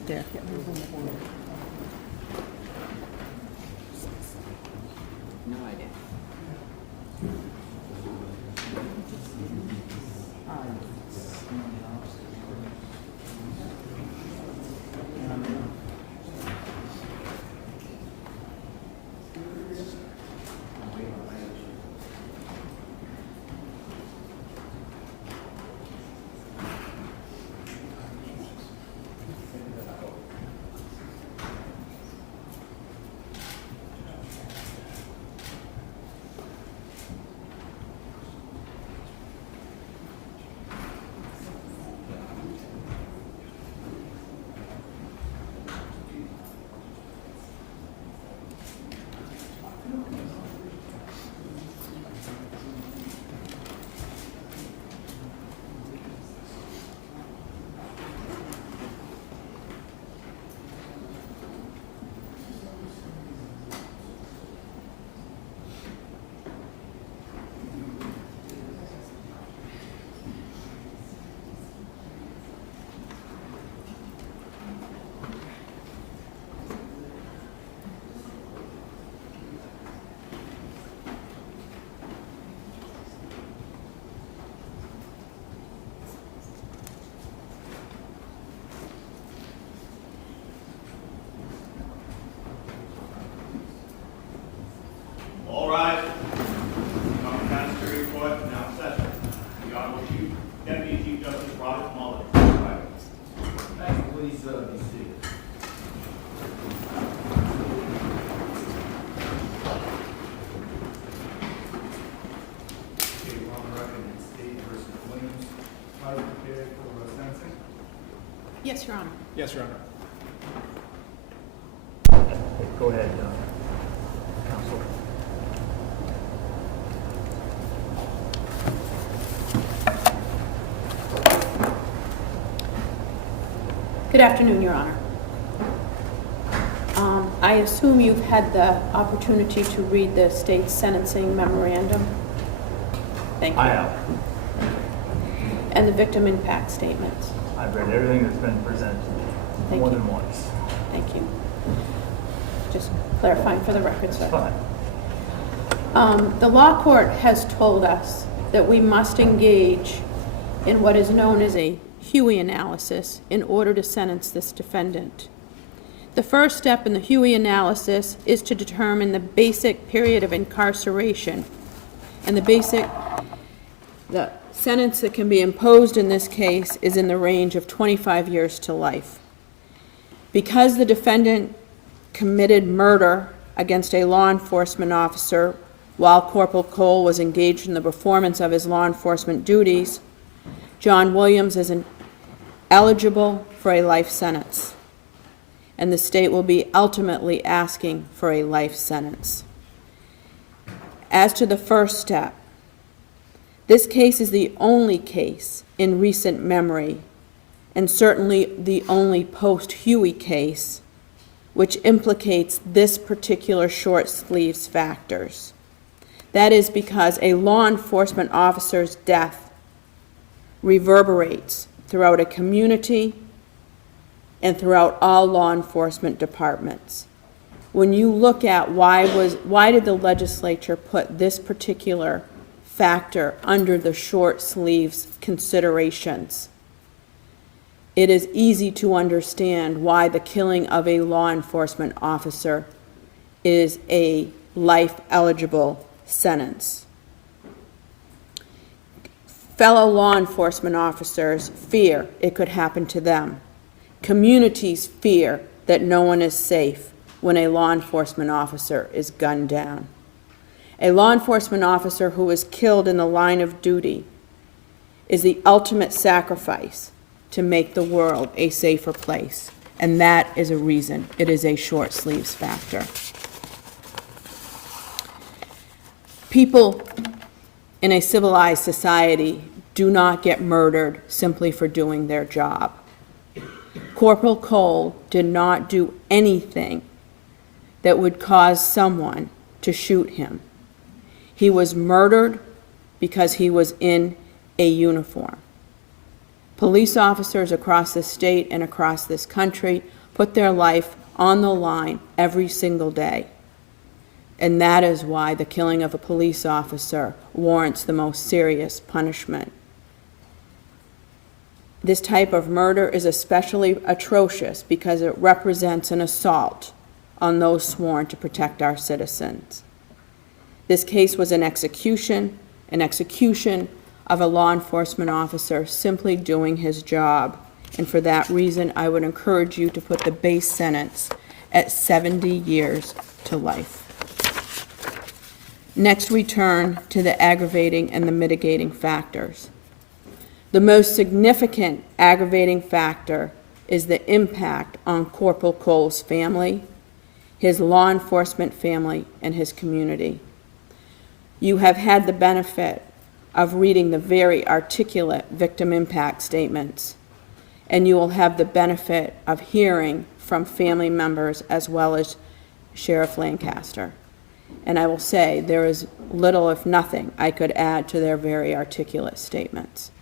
right there. No idea. All rise. Common County Report now in session. The Honorable Chief Deputy Chief Justice Robert Mueller. Thank you. Please be seated. Okay, we're on the record in State versus Williams. Are you prepared for sentencing? Yes, Your Honor. Yes, Your Honor. Go ahead, counsel. Good afternoon, Your Honor. I assume you've had the opportunity to read the state's sentencing memorandum? Thank you. I have. And the victim impact statements? I've read everything that's been presented to me, Thank more you. than once. Thank you. Just clarifying for the record, sir. Fine. The law court has told us that we must engage in what is known as a Huey analysis in order to sentence this defendant. The first step in the Huey analysis is to determine the basic period of incarceration. And the sentence that can be imposed in this case is in the range of 25 years to life. Because the defendant committed murder against a law enforcement officer while Corporal Cole was engaged in the performance of his law enforcement duties, John Williams is eligible for a life sentence, and the state will be ultimately asking for a life sentence. As to the first step, this case is the only case in recent memory, and certainly the only post-Huey case, which implicates this particular short sleeves factors. That is because a law enforcement officer's death reverberates throughout a community and throughout all law enforcement departments. When you look at why did the legislature put this particular factor under the short sleeves considerations, it is easy to understand why the killing of a law enforcement officer is a life-eligible sentence. Fellow law enforcement officers fear it could happen to them. Communities fear that no one is safe when a law enforcement officer is gunned down. A law enforcement officer who is killed in the line of duty is the ultimate sacrifice to make the world a safer place, and that is a reason it is a short sleeves factor. People in a civilized society do not get murdered simply for doing their job. Corporal Cole did not do anything that would cause someone to shoot him. He was murdered because he was in a uniform. Police officers across the state and across this country put their life on the line every single day. And that is why the killing of a police officer warrants the most serious punishment. This type of murder is especially atrocious because it represents an assault on those sworn to protect our citizens. This case was an execution of a law enforcement officer simply doing his job. And for that reason, I would encourage you to put the base sentence at 70 years to life. Next, we turn to the aggravating and the mitigating factors. The most significant aggravating factor is the impact on Corporal Cole's family, his law enforcement family, and his community. You have had the benefit of reading the very articulate victim impact statements, and you will have the benefit of hearing from family members as well as Sheriff Lancaster. And I will say there is little, if nothing, I could add to their very articulate statements.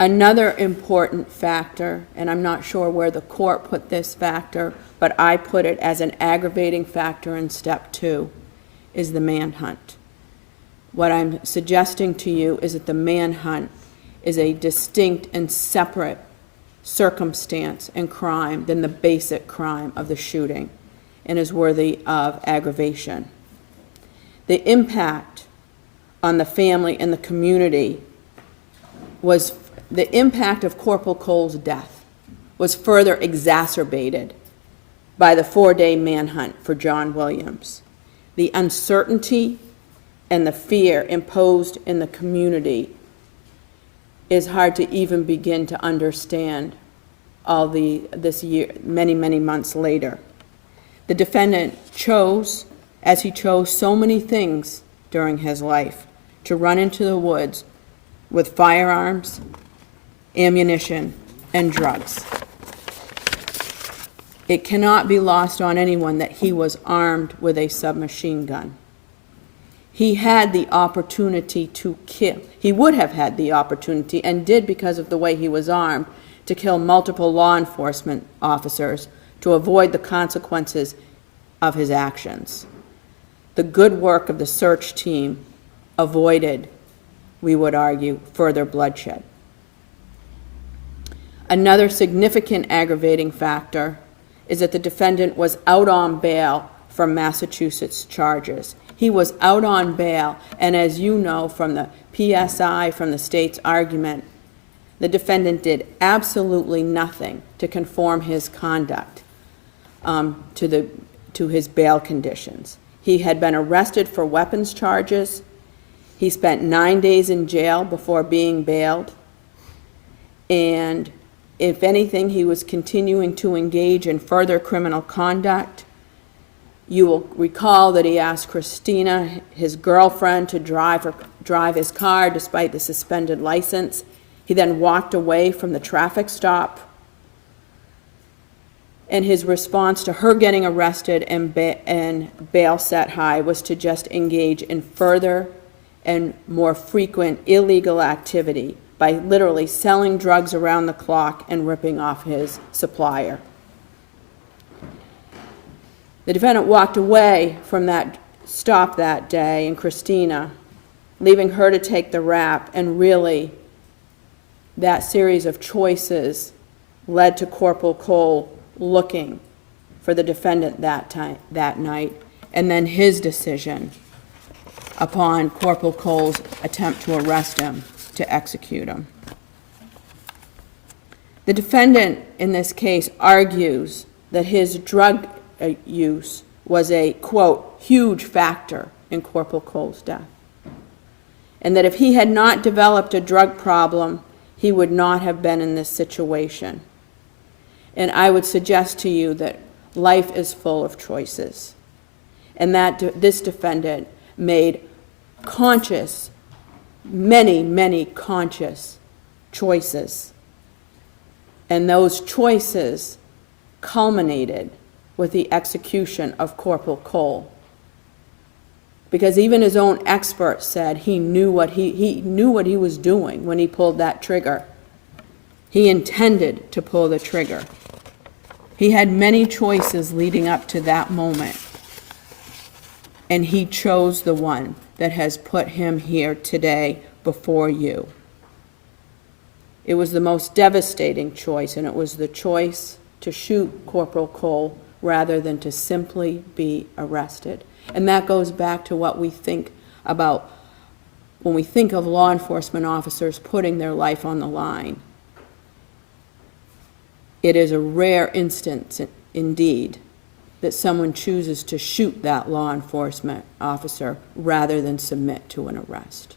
Another important factor, and I'm not sure where the court put this factor, but I put it as an aggravating factor in step 2, is the manhunt. What I'm suggesting to you is that the manhunt is a distinct and separate circumstance and crime than the basic crime of the shooting, and is worthy of aggravation. The impact on the family and the community was the impact of Corporal Cole's death was further exacerbated by the 4-day manhunt for John Williams. The uncertainty and the fear imposed in the community is hard to even begin to understand this year, many months later. The defendant chose, as he chose so many things during his life, to run into the woods with firearms, ammunition, and drugs. It cannot be lost on anyone that he was armed with a submachine gun. He had the opportunity to kill. He would have had the opportunity, and did because of the way he was armed, to kill multiple law enforcement officers to avoid the consequences of his actions. The good work of the search team avoided, we would argue, further bloodshed. Another significant aggravating factor is that the defendant was out on bail from Massachusetts charges. He was out on bail, and as you know from the PSI, from the state's argument, the defendant did absolutely nothing to conform his conduct to his bail conditions. He had been arrested for weapons charges. He spent 9 days in jail before being bailed, and if anything, he was continuing to engage in further criminal conduct. You will recall that he asked Christina, his girlfriend, to drive his car despite the suspended license. He then walked away from the traffic stop. And his response to her getting arrested and bail set high was to just engage in further and more frequent illegal activity by literally selling drugs around the clock and ripping off his supplier. The defendant walked away from that stop that day in Christina, leaving her to take the rap, and really that series of choices led to Corporal Cole looking for the defendant that night, and then his decision upon Corporal Cole's attempt to arrest him to execute him. The defendant in this case argues that his drug use was a, quote, huge factor in Corporal Cole's death, and that if he had not developed a drug problem, he would not have been in this situation. And I would suggest to you that life is full of choices, and that this defendant made conscious, many conscious choices. And those choices culminated with the execution of Corporal Cole. Because even his own experts said he knew what he knew what he was doing when he pulled that trigger. He intended to pull the trigger. He had many choices leading up to that moment. And he chose the one that has put him here today before you. It was the most devastating choice, and it was the choice to shoot Corporal Cole rather than to simply be arrested. And that goes back to what we think about when we think of law enforcement officers putting their life on the line. It is a rare instance, indeed, that someone chooses to shoot that law enforcement officer rather than submit to an arrest.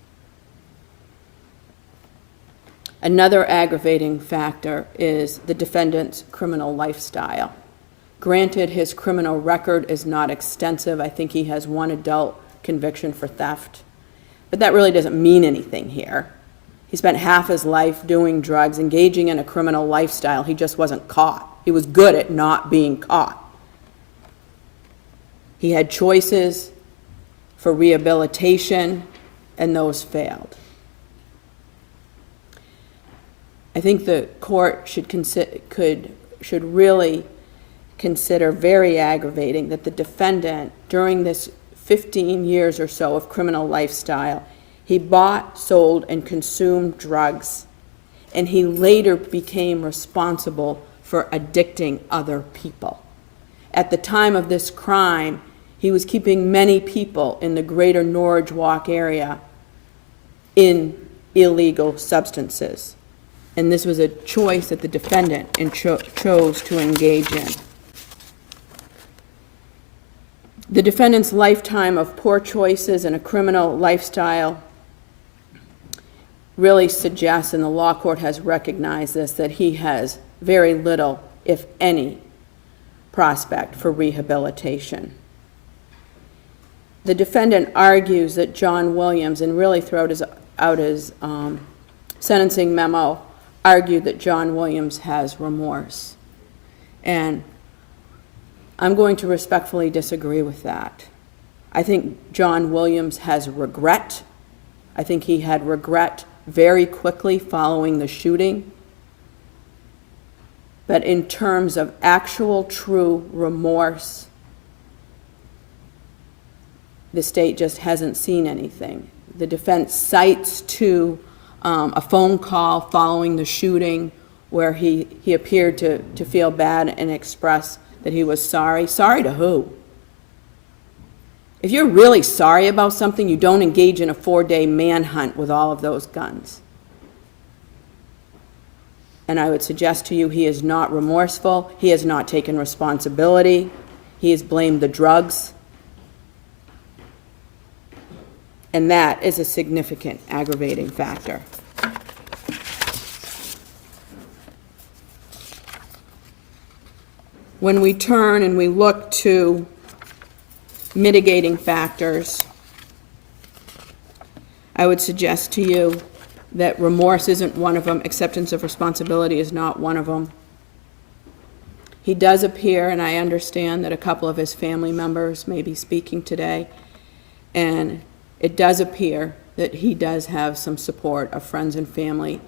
Another aggravating factor is the defendant's criminal lifestyle. Granted, his criminal record is not extensive. I think he has one adult conviction for theft. But that really doesn't mean anything here. He spent half his life doing drugs, engaging in a criminal lifestyle. He just wasn't caught. He was good at not being caught. He had choices for rehabilitation, and those failed. I think the court should really consider very aggravating that the defendant, during this 15 years or so of criminal lifestyle, he bought, sold, and consumed drugs, and he later became responsible for addicting other people. At the time of this crime, he was keeping many people in the greater Norwich Walk area in illegal substances. And this was a choice that the defendant chose to engage in. The defendant's lifetime of poor choices and a criminal lifestyle really suggests, and the law court has recognized this, that he has very little, if any, prospect for rehabilitation. The defendant argues that John Williams, and really throughout his sentencing memo, argued that John Williams has remorse. And I'm going to respectfully disagree with that. I think John Williams has regret. I think he had regret very quickly following the shooting. But in terms of actual true remorse, the state just hasn't seen anything. The defense cites to a phone call following the shooting where he appeared to feel bad and express that he was sorry. Sorry to who? If you're really sorry about something, you don't engage in a 4-day manhunt with all of those guns. And I would suggest to you he is not remorseful. He has not taken responsibility. He has blamed the drugs. And that is a significant aggravating factor. When we turn and we look to mitigating factors, I would suggest to you that remorse isn't one of them, acceptance of responsibility is not one of them. He does appear, and I understand that a couple of his family members may be speaking today, and it does appear that he does have some support of friends and family.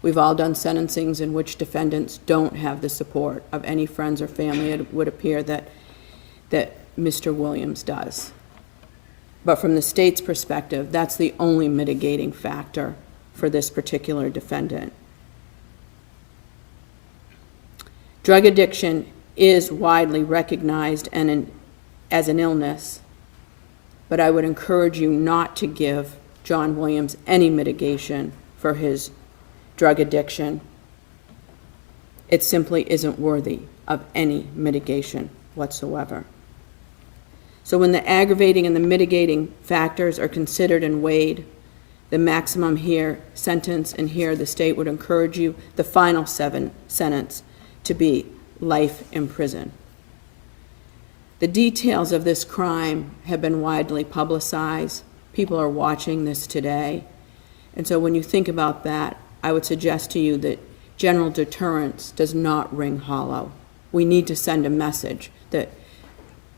We've all done sentencings in which defendants don't have the support of any friends or family. It would appear that Mr. Williams does. But from the state's perspective, that's the only mitigating factor for this particular defendant. Drug addiction is widely recognized as an illness, but I would encourage you not to give John Williams any mitigation for his drug addiction. It simply isn't worthy of any mitigation whatsoever. So when the aggravating and the mitigating factors are considered and weighed, the maximum here sentence, and here the state would encourage you, the final sentence, to be life in prison. The details of this crime have been widely publicized. People are watching this today. And so when you think about that, I would suggest to you that general deterrence does not ring hollow. We need to send a message that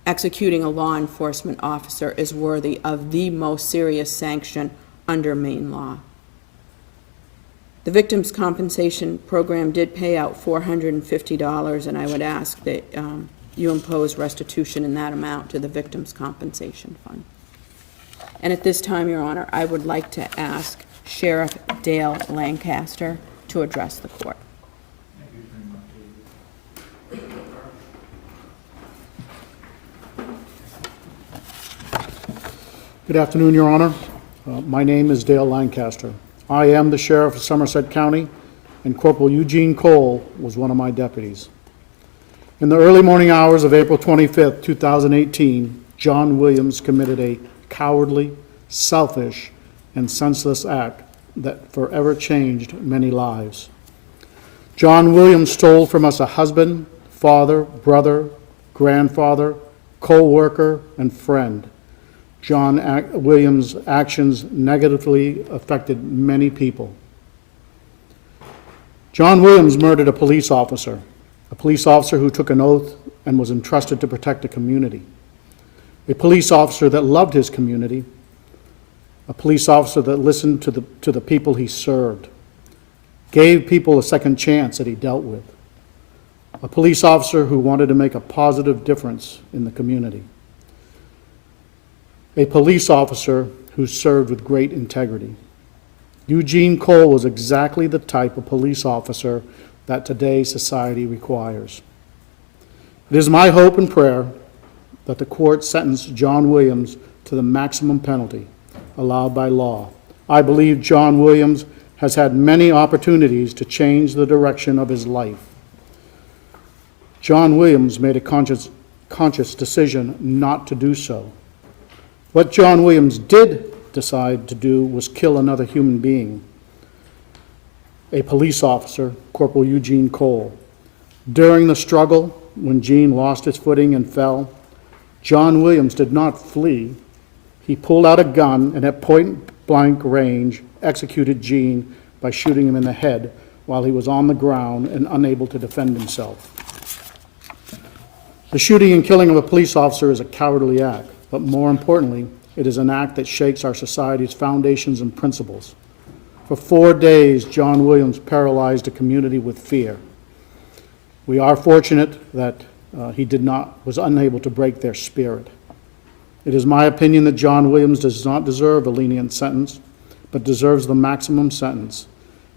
executing a law enforcement officer is worthy of the most serious sanction under Maine law. The Victims' Compensation Program did pay out $450, and I would ask that you impose restitution in that amount to the Victims' Compensation Fund. And at this time, Your Honor, I would like to ask Sheriff Dale Lancaster to address the court. Thank you very much, David. Good afternoon, Your Honor. My name is Dale Lancaster. I am the Sheriff of Somerset County, and Corporal Eugene Cole was one of my deputies. In the early morning hours of April 25th, 2018, John Williams committed a cowardly, selfish, and senseless act that forever changed many lives. John Williams stole from us a husband, father, brother, grandfather, co-worker, and friend. John Williams' actions negatively affected many people. John Williams murdered a police officer who took an oath and was entrusted to protect the community, a police officer that loved his community, a police officer that listened to the people he served, gave people a second chance that he dealt with, a police officer who wanted to make a positive difference in the community, a police officer who served with great integrity. Eugene Cole was exactly the type of police officer that today's society requires. It is my hope and prayer that the court sentence John Williams to the maximum penalty allowed by law. I believe John Williams has had many opportunities to change the direction of his life. John Williams made a conscious decision not to do so. What John Williams did decide to do was kill another human being, a police officer, Corporal Eugene Cole. During the struggle, when Gene lost his footing and fell, John Williams did not flee. He pulled out a gun and at point-blank range executed Gene by shooting him in the head while he was on the ground and unable to defend himself. The shooting and killing of a police officer is a cowardly act, but more importantly, it is an act that shakes our society's foundations and principles. For 4 days, John Williams paralyzed the community with fear. We are fortunate that he was unable to break their spirit. It is my opinion that John Williams does not deserve a lenient sentence, but deserves the maximum sentence.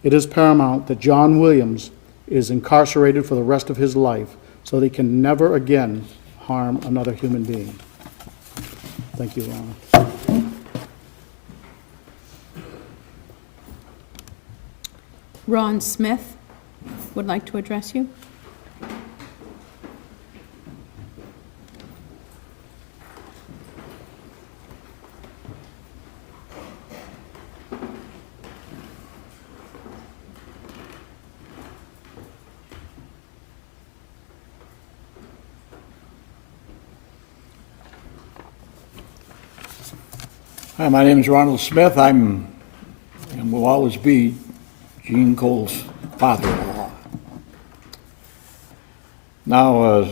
It is paramount that John Williams is incarcerated for the rest of his life so that he can never again harm another human being. Thank you, Your Honor. Ron Smith would like to address you. Hi, my name is Ronald Smith. I'm and will always be Gene Cole's father-in-law. Now,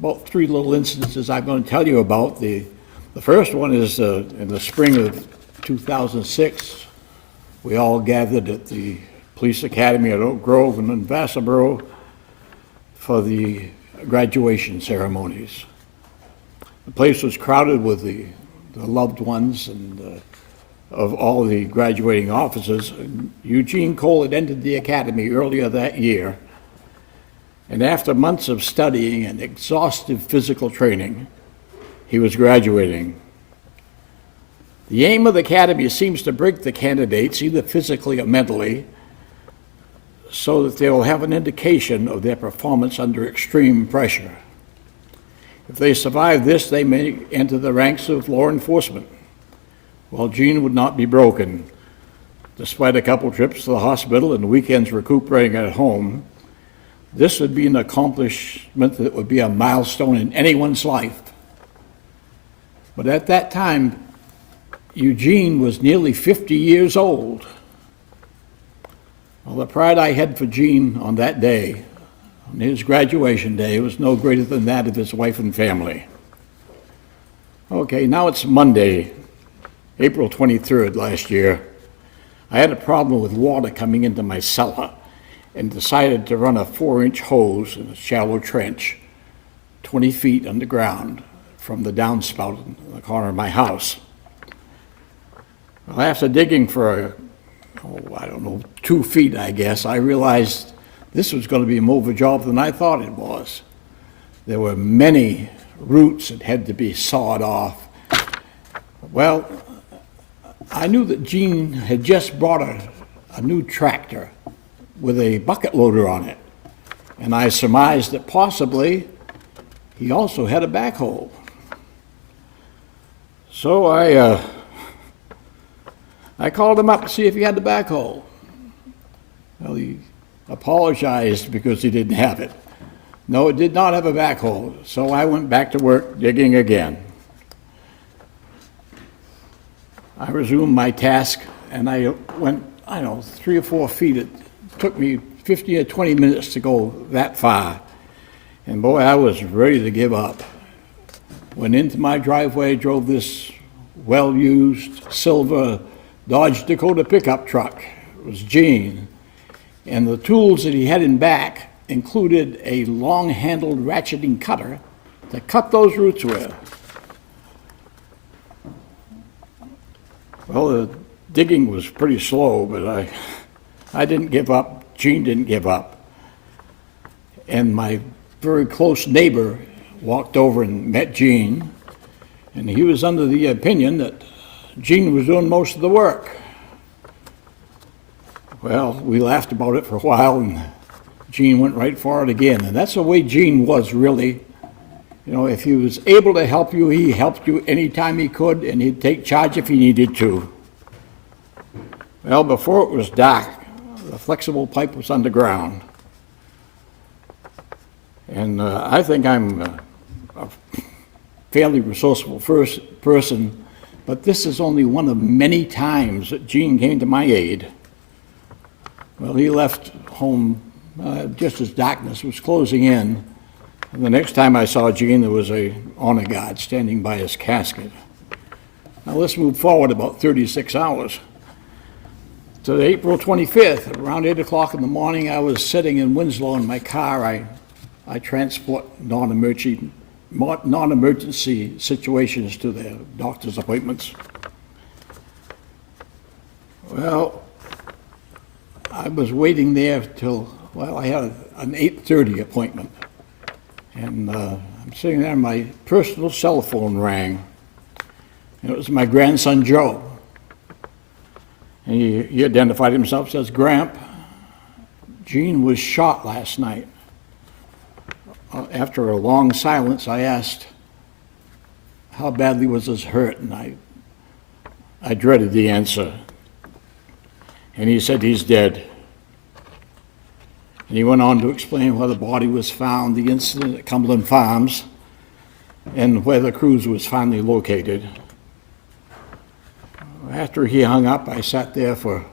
about 3 little instances I'm going to tell you about. The first one is in the spring of 2006. We all gathered at the Police Academy at Oak Grove and in Vassarboro for the graduation ceremonies. The place was crowded with the loved ones and of all the graduating officers. Eugene Cole had entered the academy earlier that year, and after months of studying and exhaustive physical training, he was graduating. The aim of the academy seems to break the candidates, either physically or mentally, so that they will have an indication of their performance under extreme pressure. If they survive this, they may enter the ranks of law enforcement. Well, Gene would not be broken. Despite a couple trips to the hospital and weekends recuperating at home, this would be an accomplishment that would be a milestone in anyone's life. But at that time, Eugene was nearly 50 years old. Well, the pride I had for Gene on that day, on his graduation day was no greater than that of his wife and family. Okay, now it's Monday, April 23rd last year. I had a problem with water coming into my cellar and decided to run a 4-inch hose in a shallow trench 20 feet underground from the downspout in the corner of my house. Well, after digging for, 2 feet, I guess, I realized this was going to be more of a job than I thought it was. There were many roots that had to be sawed off. Well, I knew that Gene had just bought a new tractor with a bucket loader on it, and I surmised that possibly he also had a backhoe. So I called him up to see if he had the backhoe. Well, he apologized because he didn't have it. No, it did not have a backhoe, so I went back to work digging again. I resumed my task, and I went, 3 or 4 feet. It took me 15 or 20 minutes to go that far. And boy, I was ready to give up. Went into my driveway, drove this well-used silver Dodge Dakota pickup truck. It was Gene. And the tools that he had in back included a long-handled ratcheting cutter to cut those roots with. Well, the digging was pretty slow, but I didn't give up. Gene didn't give up. And my very close neighbor walked over and met Gene, and he was under the opinion that Gene was doing most of the work. Well, we laughed about it for a while, and Gene went right for it again. And that's the way Gene was, really. If he was able to help you, he helped you anytime he could, and he'd take charge if he needed to. Well, before it was dark, the flexible pipe was underground. And I think I'm a fairly resourceful person, but this is only one of many times that Gene came to my aid. Well, he left home just as darkness was closing in. And the next time I saw Gene, there was a honor guard standing by his casket. Now let's move forward about 36 hours. To April 25th, around 8 o'clock in the morning, I was sitting in Winslow in my car. I transport non-emergency situations to their doctor's appointments. Well, I was waiting there till, I had an 8:30 appointment. And I'm sitting there, and my personal cell phone rang. And it was my grandson, Joe. And he identified himself, says, "Gramp, Gene was shot last night." After a long silence, I asked, how badly was his hurt? And I dreaded the answer. And he said, "He's dead." And he went on to explain where the body was found, the incident at Cumberland Farms, and where the cruise was finally located. After he hung up, I sat there for,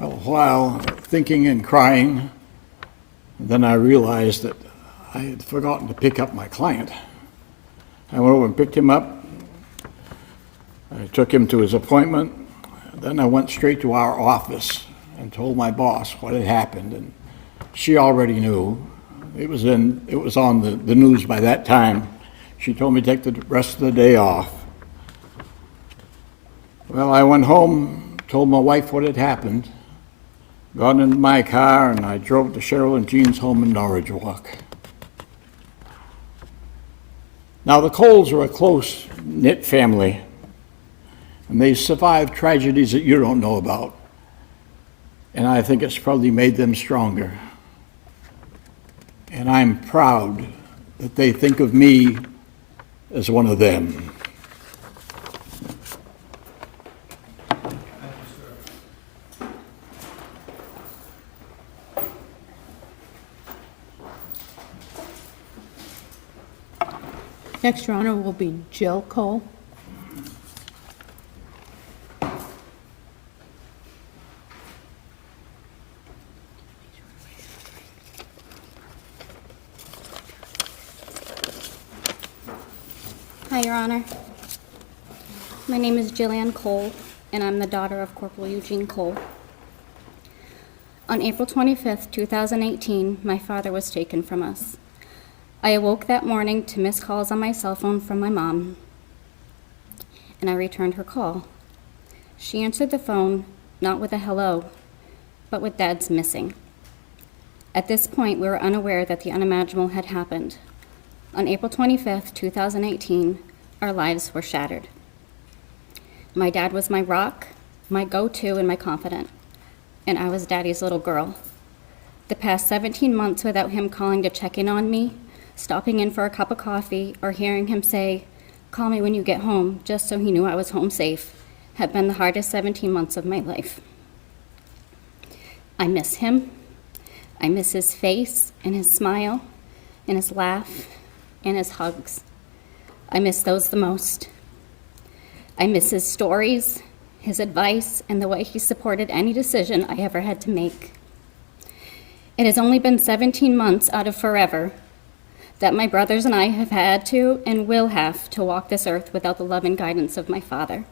a while, thinking and crying. And then I realized that I had forgotten to pick up my client. I went over and picked him up. I took him to his appointment. Then I went straight to our office and told my boss what had happened, and she already knew. It was on the news by that time. She told me to take the rest of the day off. Well, I went home, told my wife what had happened, got into my car, and I drove to Cheryl and Gene's home in Norridge Walk. Now, the Coles are a close-knit family, and they survived tragedies that you don't know about. And I think it's probably made them stronger. And I'm proud that they think of me as one of them. Next, Your Honor, will be Jel Cole. Hi, Your Honor. My name is Gillian Cole, and I'm the daughter of Corporal Eugene Cole. On April 25th, 2018, my father was taken from us. I awoke that morning to missed calls on my cell phone from my mom, and I returned her call. She answered the phone, not with a hello, but with Dad's missing. At this point, we were unaware that the unimaginable had happened. On April 25th, 2018, our lives were shattered. My dad was my rock, my go-to, and my confidant, and I was Daddy's little girl. The past 17 months without him calling to check in on me, stopping in for a cup of coffee, or hearing him say, "Call me when you get home," just so he knew I was home safe, have been the hardest 17 months of my life. I miss him. I miss his face and his smile and his laugh and his hugs. I miss those the most. I miss his stories, his advice, and the way he supported any decision I ever had to make. It has only been 17 months out of forever that my brothers and I have had to and will have to walk this earth without the love and guidance of my father.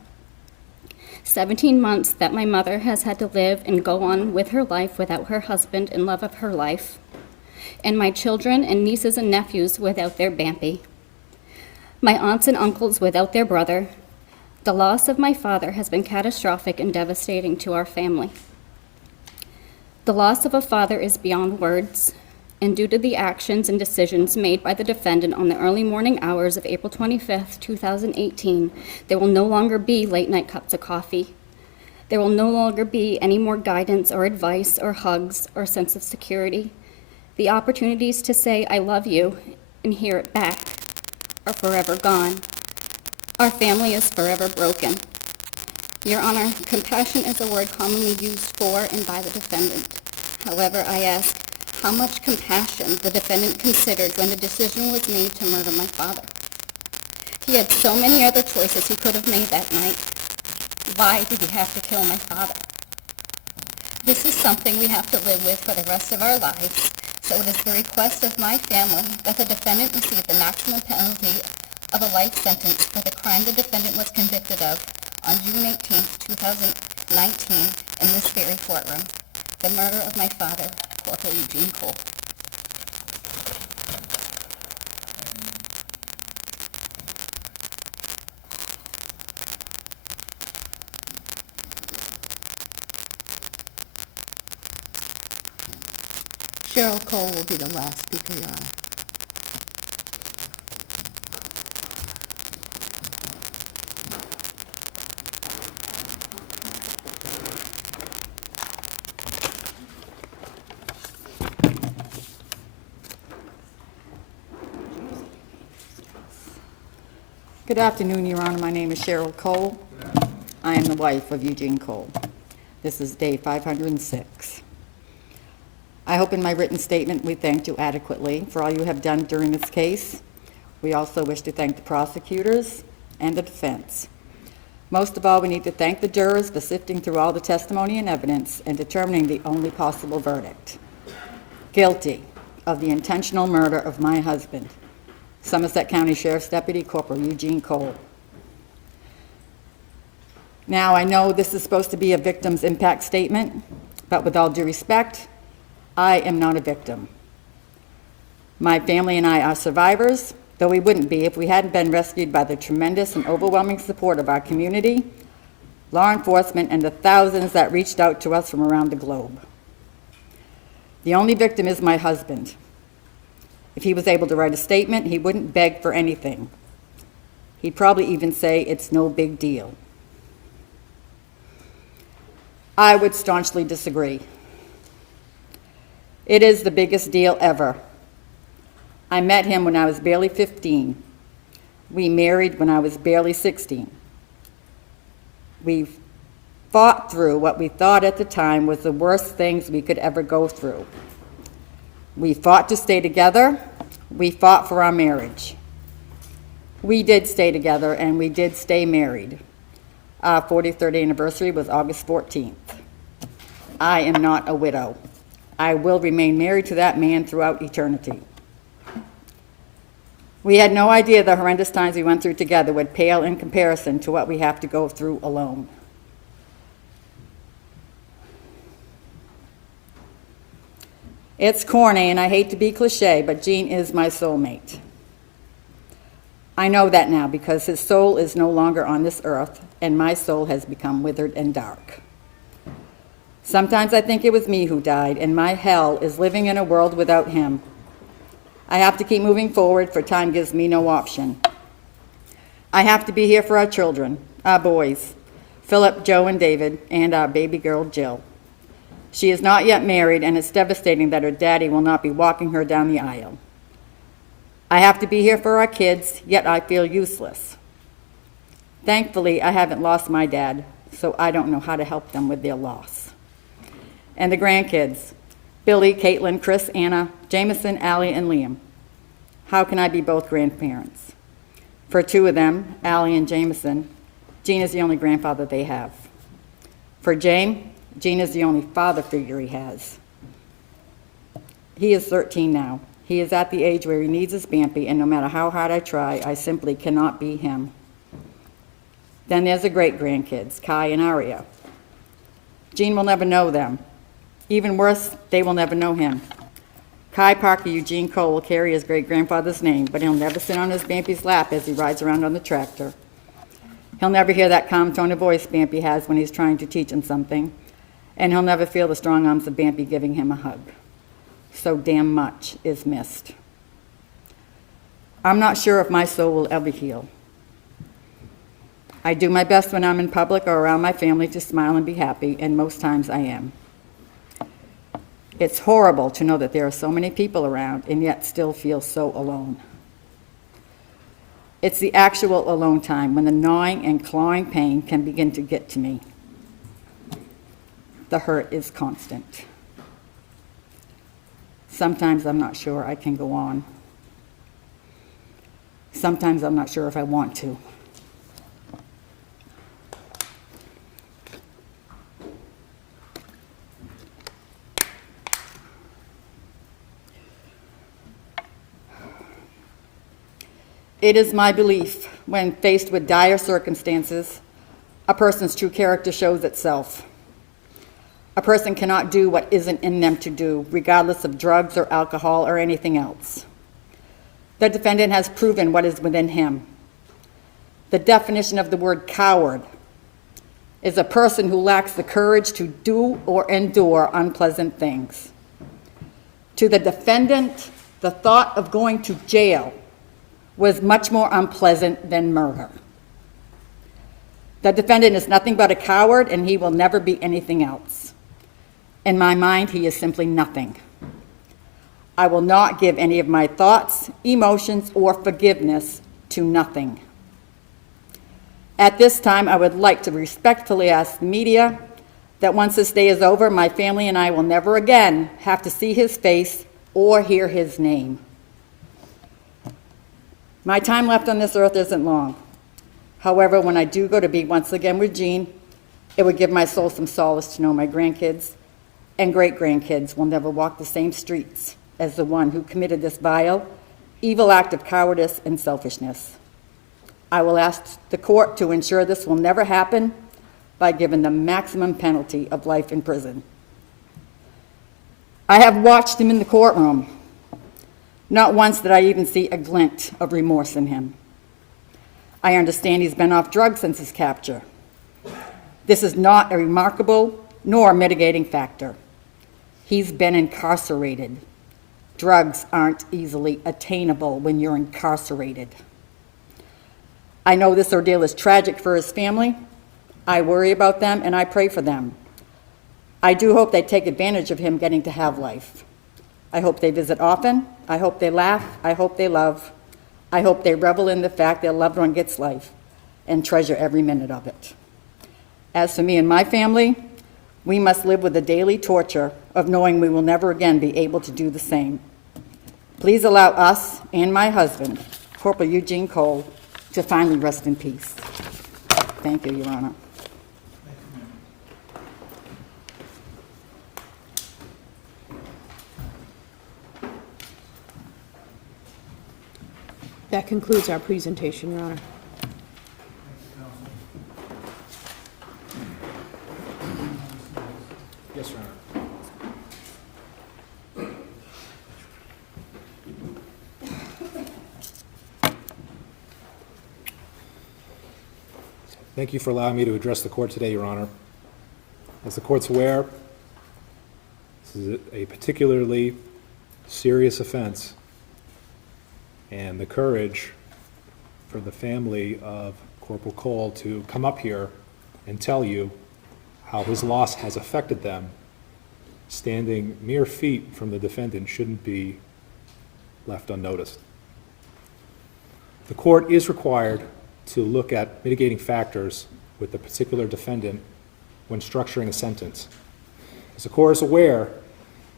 17 months that my mother has had to live and go on with her life without her husband and love of her life, and my children and nieces and nephews without their Bambi. My aunts and uncles without their brother. The loss of my father has been catastrophic and devastating to our family. The loss of a father is beyond words, and due to the actions and decisions made by the defendant on the early morning hours of April 25th, 2018, there will no longer be late-night cups of coffee. There will no longer be any more guidance or advice or hugs or sense of security. The opportunities to say, "I love you," and hear it back are forever gone. Our family is forever broken. Your Honor, compassion is a word commonly used for and by the defendant. However, I ask, how much compassion the defendant considered when the decision was made to murder my father. He had so many other choices he could have made that night. Why did he have to kill my father? This is something we have to live with for the rest of our lives, so it is the request of my family that the defendant receive the maximum penalty of a life sentence for the crime the defendant was convicted of on June 18, 2019, in this very courtroom, the murder of my father, Corporal Eugene Cole. Cheryl Cole will be the last speaker, Your Honor. Good afternoon, Your Honor. My name is Cheryl Cole. I am the wife of Eugene Cole. This is day 506. I hope in my written statement we thanked you adequately for all you have done during this case. We also wish to thank the prosecutors and the defense. Most of all, we need to thank the jurors for sifting through all the testimony and evidence and determining the only possible verdict. Guilty of the intentional murder of my husband, Somerset County Sheriff's Deputy Corporal Eugene Cole. Now, I know this is supposed to be a victim's impact statement, but with all due respect, I am not a victim. My family and I are survivors, though we wouldn't be if we hadn't been rescued by the tremendous and overwhelming support of our community, law enforcement, and the thousands that reached out to us from around the globe. The only victim is my husband. If he was able to write a statement, he wouldn't beg for anything. He'd probably even say it's no big deal. I would staunchly disagree. It is the biggest deal ever. I met him when I was barely 15. We married when I was barely 16. We fought through what we thought at the time was the worst things we could ever go through. We fought to stay together. We fought for our marriage. We did stay together, and we did stay married. Our 43rd anniversary was August 14th. I am not a widow. I will remain married to that man throughout eternity. We had no idea the horrendous times we went through together would pale in comparison to what we have to go through alone. It's corny, and I hate to be cliche, but Gene is my soulmate. I know that now because his soul is no longer on this earth, and my soul has become withered and dark. Sometimes I think it was me who died, and my hell is living in a world without him. I have to keep moving forward, for time gives me no option. I have to be here for our children, our boys, Philip, Joe, and David, and our baby girl, Jill. She is not yet married, and it's devastating that her daddy will not be walking her down the aisle. I have to be here for our kids, yet I feel useless. Thankfully, I haven't lost my dad, so I don't know how to help them with their loss. And the grandkids, Billy, Caitlin, Chris, Anna, Jameson, Allie, and Liam. How can I be both grandparents? For two of them, Allie and Jameson, Gene is the only grandfather they have. For James, Gene is the only father figure he has. He is 13 now. He is at the age where he needs his Bampy, and no matter how hard I try, I simply cannot be him. Then there's the great-grandkids, Kai and Aria. Gene will never know them. Even worse, they will never know him. Kai Parker Eugene Cole will carry his great-grandfather's name, but he'll never sit on his Bampy's lap as he rides around on the tractor. He'll never hear that calm tone of voice Bampy has when he's trying to teach him something, and he'll never feel the strong arms of Bampy giving him a hug. So damn much is missed. I'm not sure if my soul will ever heal. I do my best when I'm in public or around my family to smile and be happy, and most times I am. It's horrible to know that there are so many people around and yet still feel so alone. It's the actual alone time when the gnawing and clawing pain can begin to get to me. The hurt is constant. Sometimes I'm not sure I can go on. Sometimes I'm not sure if I want to. It is my belief, when faced with dire circumstances, a person's true character shows itself. A person cannot do what isn't in them to do, regardless of drugs or alcohol or anything else. The defendant has proven what is within him. The definition of the word coward is a person who lacks the courage to do or endure unpleasant things. To the defendant, the thought of going to jail was much more unpleasant than murder. The defendant is nothing but a coward, and he will never be anything else. In my mind, he is simply nothing. I will not give any of my thoughts, emotions, or forgiveness to nothing. At this time, I would like to respectfully ask the media that once this day is over, my family and I will never again have to see his face or hear his name. My time left on this earth isn't long. However, when I do go to be once again with Gene, it would give my soul some solace to know my grandkids and great-grandkids will never walk the same streets as the one who committed this vile, evil act of cowardice and selfishness. I will ask the court to ensure this will never happen by giving the maximum penalty of life in prison. I have watched him in the courtroom. Not once did I even see a glint of remorse in him. I understand he's been off drugs since his capture. This is not a remarkable nor a mitigating factor. He's been incarcerated. Drugs aren't easily attainable when you're incarcerated. I know this ordeal is tragic for his family. I worry about them and I pray for them. I do hope they take advantage of him getting to have life. I hope they visit often. I hope they laugh. I hope they love. I hope they revel in the fact their loved one gets life and treasure every minute of it. As for me and my family, we must live with the daily torture of knowing we will never again be able to do the same. Please allow us and my husband, Corporal Eugene Cole, to finally rest in peace. Thank you, Your Honor. That concludes our presentation, Your Honor. Yes, Your Honor. Thank you for allowing me to address the court today, Your Honor. As the court's aware, this is a particularly serious offense, and the courage for the family of Corporal Cole to come up here and tell you how his loss has affected them, standing mere feet from the defendant, shouldn't be left unnoticed. The court is required to look at mitigating factors with the particular defendant when structuring a sentence. As the court is aware,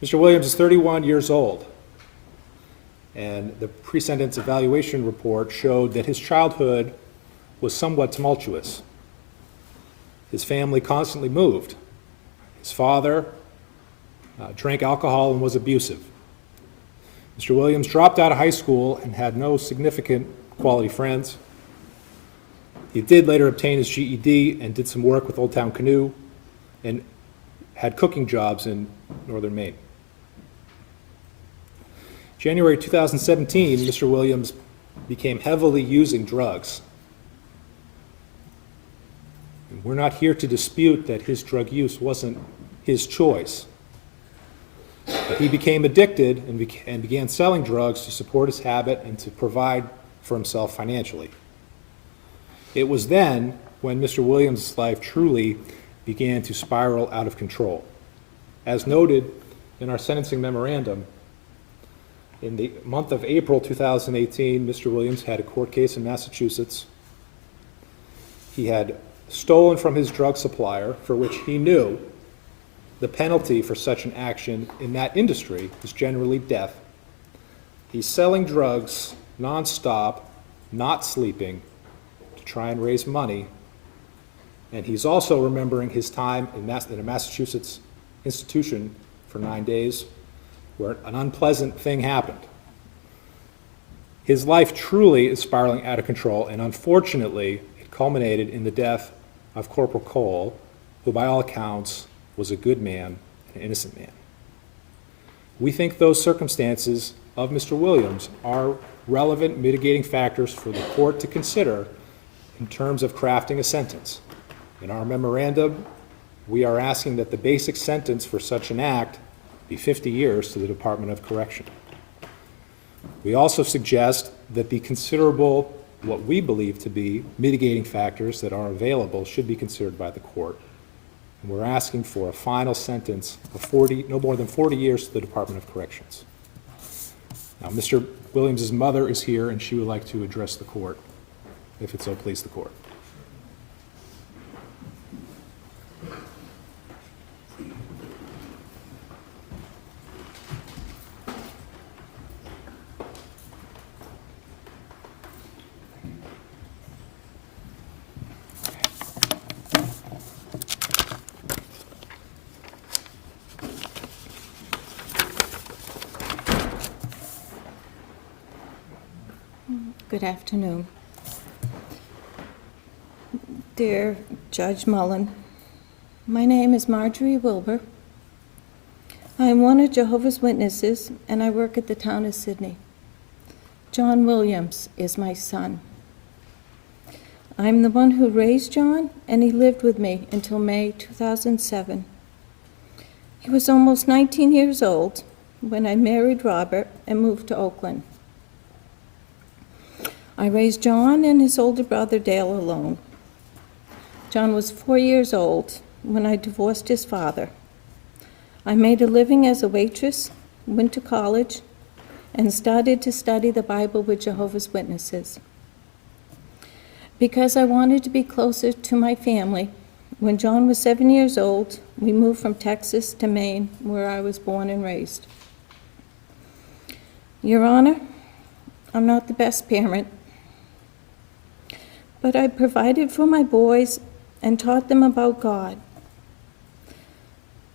Mr. Williams is 31 years old, and the pre-sentence evaluation report showed that his childhood was somewhat tumultuous. His family constantly moved. His father drank alcohol and was abusive. Mr. Williams dropped out of high school and had no significant quality friends. He did later obtain his GED and did some work with Old Town Canoe and had cooking jobs in northern Maine. January 2017, Mr. Williams became heavily using drugs. And we're not here to dispute that his drug use wasn't his choice. But he became addicted and began selling drugs to support his habit and to provide for himself financially. It was then when Mr. Williams' life truly began to spiral out of control. As noted in our sentencing memorandum, in the month of April 2018, Mr. Williams had a court case in Massachusetts. He had stolen from his drug supplier, for which he knew the penalty for such an action in that industry is generally death. He's selling drugs nonstop, not sleeping, to try and raise money. And he's also remembering his time in a Massachusetts institution for 9 days where an unpleasant thing happened. His life truly is spiraling out of control, and unfortunately, it culminated in the death of Corporal Cole, who by all accounts was a good man, an innocent man. We think those circumstances of Mr. Williams are relevant mitigating factors for the court to consider in terms of crafting a sentence. In our memorandum, we are asking that the basic sentence for such an act be 50 years to the Department of Correction. We also suggest that the considerable, what we believe to be mitigating factors that are available should be considered by the court. And we're asking for a final sentence of no more than 40 years to the Department of Corrections. Now, Mr. Williams' mother is here, and she would like to address the court, if it so please the court. Good afternoon. Dear Judge Mullen, my name is Marjorie Wilbur. I am one of Jehovah's Witnesses, and I work at the town of Sydney. John Williams is my son. I'm the one who raised John, and he lived with me until May 2007. He was almost 19 years old when I married Robert and moved to Oakland. I raised John and his older brother Dale alone. John was 4 years old when I divorced his father. I made a living as a waitress, went to college, and started to study the Bible with Jehovah's Witnesses. Because I wanted to be closer to my family, when John was 7 years old, we moved from Texas to Maine, where I was born and raised. Your Honor, I'm not the best parent, but I provided for my boys and taught them about God.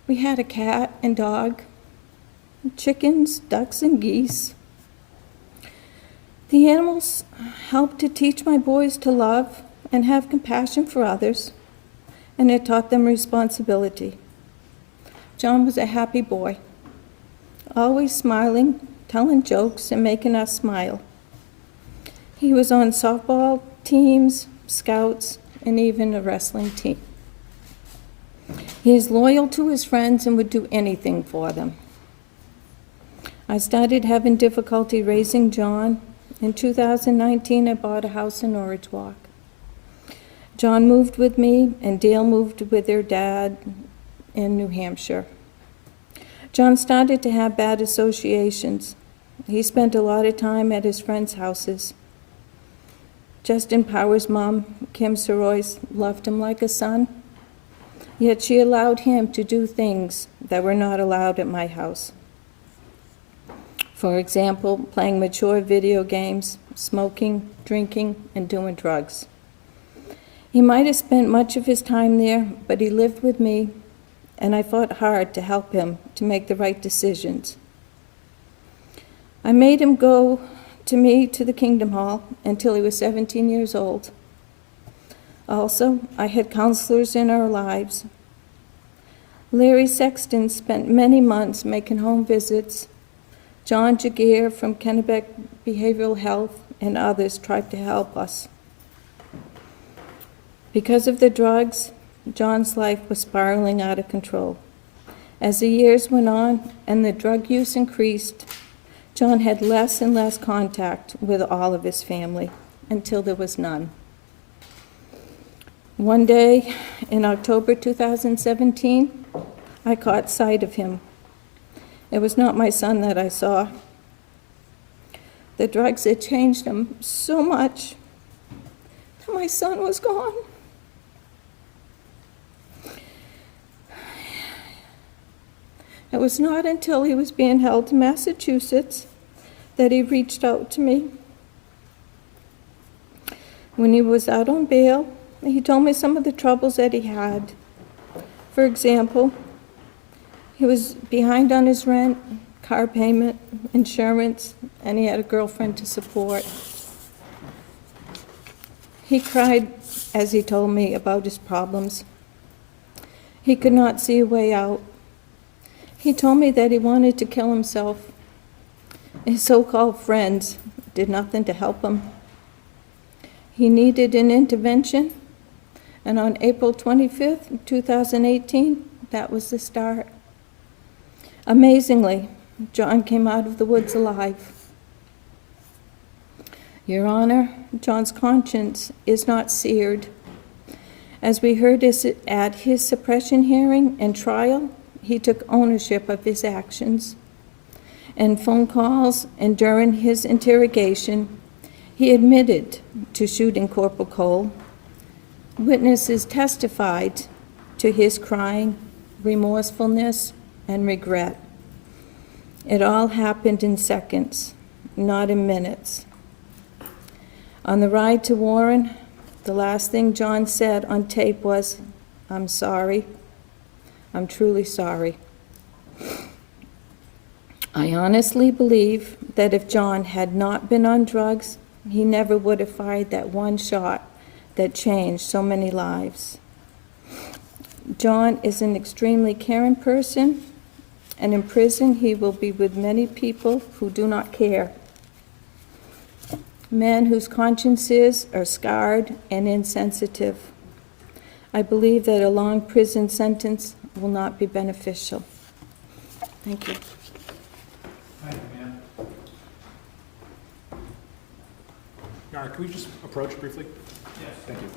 We had a cat and dog, chickens, ducks, and geese. The animals helped to teach my boys to love and have compassion for others, and it taught them responsibility. John was a happy boy, always smiling, telling jokes, and making us smile. He was on softball teams, scouts, and even a wrestling team. He is loyal to his friends and would do anything for them. I started having difficulty raising John. In 2019, I bought a house in Norwich Walk. John moved with me, and Dale moved with their dad in New Hampshire. John started to have bad associations. He spent a lot of time at his friends' houses. Justin Power's mom, Kim Sorois, loved him like a son, yet she allowed him to do things that were not allowed at my house. For example, playing mature video games, smoking, drinking, and doing drugs. He might have spent much of his time there, but he lived with me, and I fought hard to help him to make the right decisions. I made him go to the Kingdom Hall until he was 17 years old. Also, I had counselors in our lives. Larry Sexton spent many months making home visits. John Jaguar from Kennebec Behavioral Health and others tried to help us. Because of the drugs, John's life was spiraling out of control. As the years went on and the drug use increased, John had less and less contact with all of his family until there was none. One day in October 2017, I caught sight of him. It was not my son that I saw. The drugs had changed him so much that my son was gone. It was not until he was being held in Massachusetts that he reached out to me. When he was out on bail, he told me some of the troubles that he had. For example, he was behind on his rent, car payment, insurance, and he had a girlfriend to support. He cried as he told me about his problems. He could not see a way out. He told me that he wanted to kill himself. His so-called friends did nothing to help him. He needed an intervention, and on April 25th, 2018, that was the start. Amazingly, John came out of the woods alive. Your Honor, John's conscience is not seared. As we heard at his suppression hearing and trial, he took ownership of his actions. In phone calls and during his interrogation, he admitted to shooting Corporal Cole. Witnesses testified to his crying, remorsefulness, and regret. It all happened in seconds, not in minutes. On the ride to Warren, the last thing John said on tape was, "I'm sorry. I'm truly sorry." I honestly believe that if John had not been on drugs, he never would have fired that one shot that changed so many lives. John is an extremely caring person, and in prison he will be with many people who do not care. Men whose consciences are scarred and insensitive. I believe that a long prison sentence will not be beneficial. Thank you. Thank you, ma'am. Your Honor, can we just approach briefly? Yes. Thank you.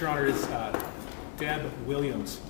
Next, Your Honor, is Deb Williams.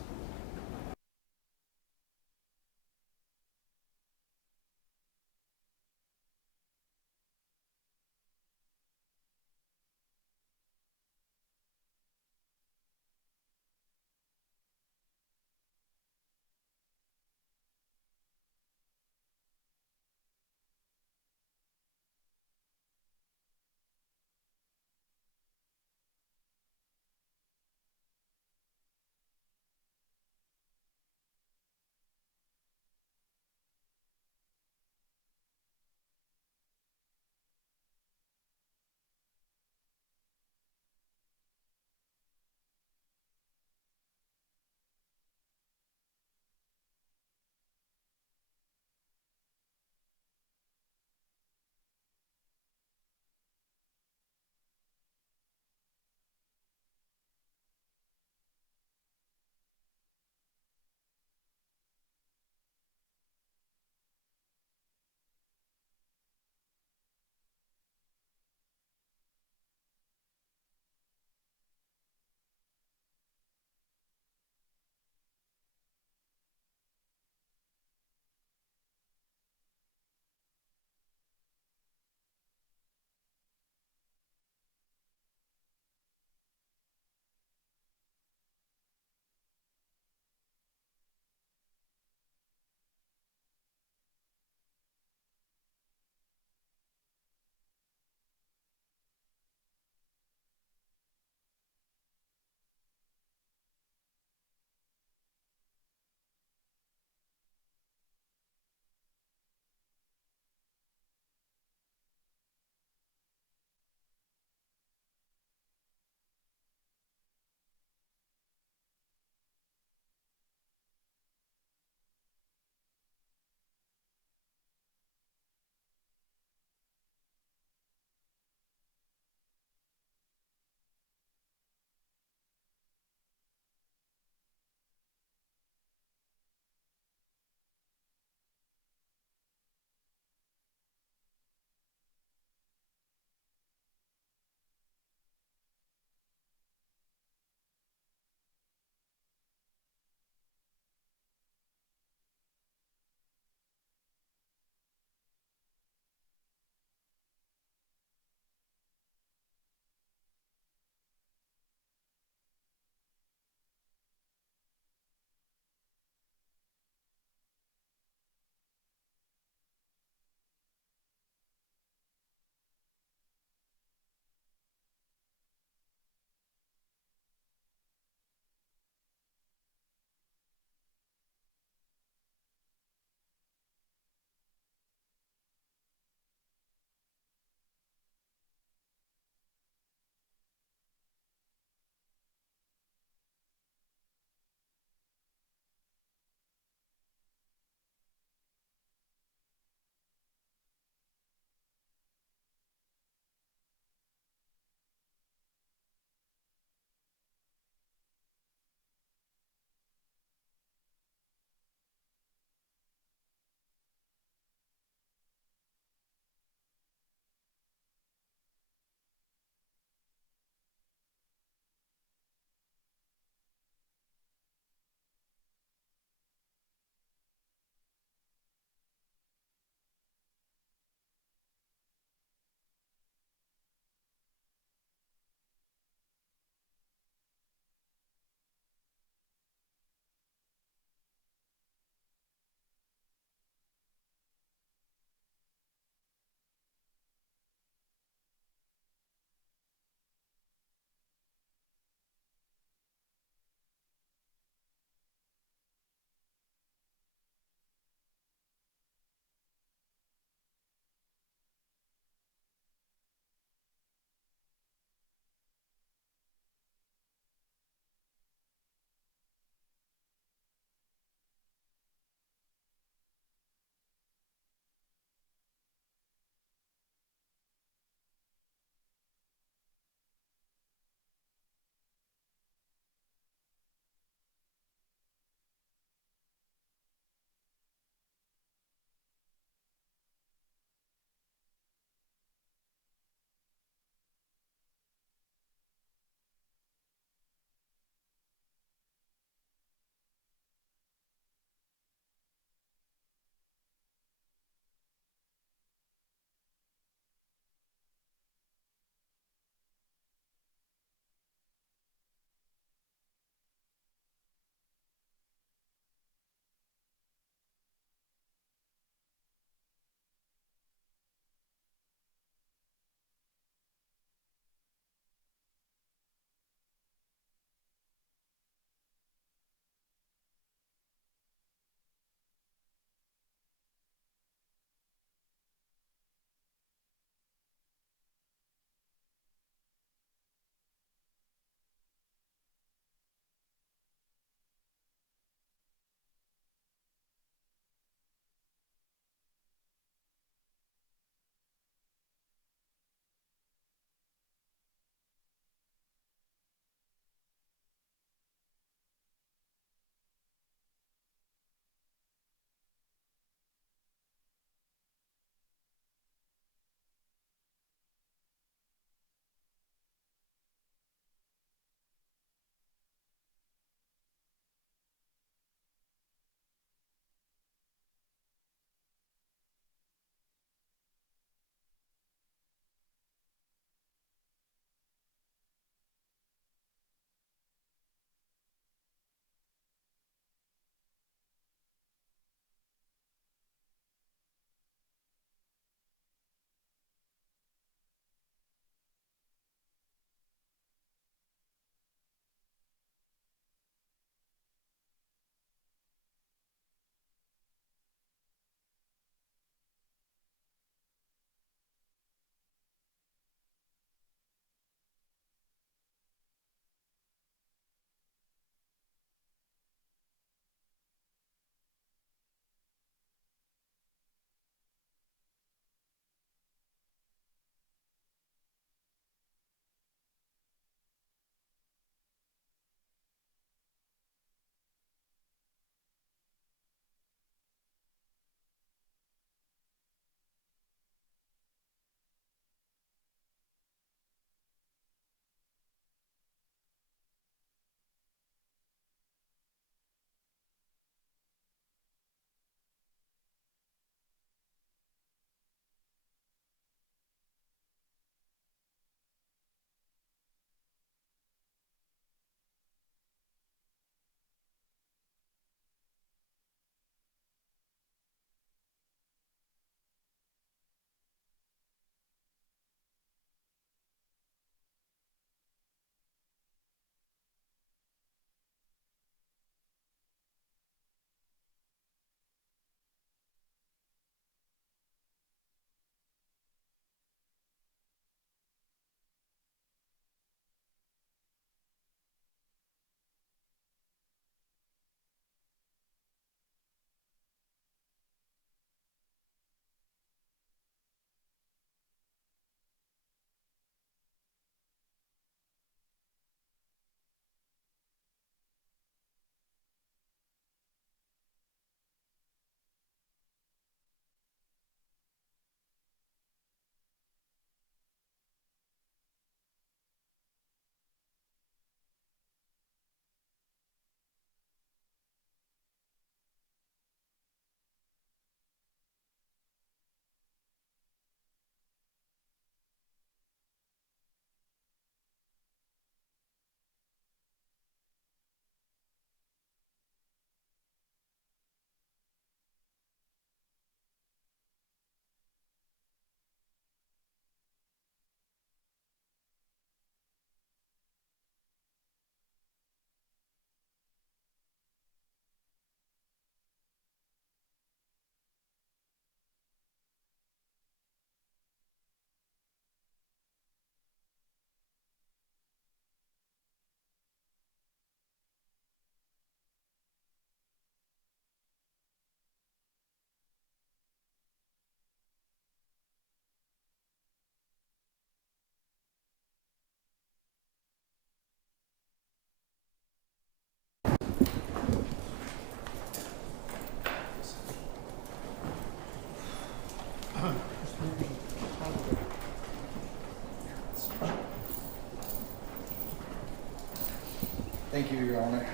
Thank you, Your Honor.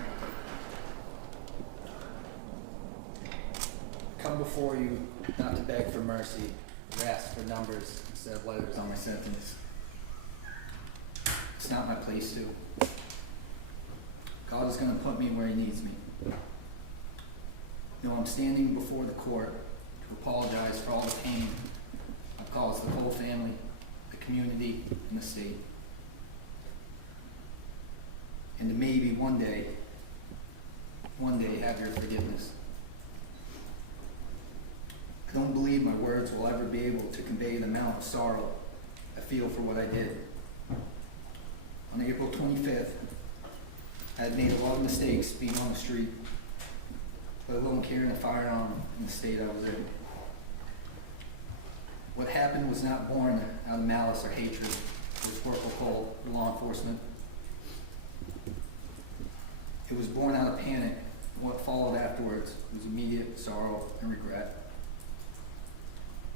I come before you not to beg for mercy, but ask for numbers instead of letters on my sentence. It's not my place to. God is going to put me where He needs me. You know, I'm standing before the court to apologize for all the pain I've caused the whole family, the community, and the state. And to maybe one day have your forgiveness. I don't believe my words will ever be able to convey the amount of sorrow I feel for what I did. On April 25th, I had made a lot of mistakes being on the street, let alone carrying a firearm in the state I was in. What happened was not born out of malice or hatred towards Cheryl Cole or law enforcement. It was born out of panic. What followed afterwards was immediate sorrow and regret.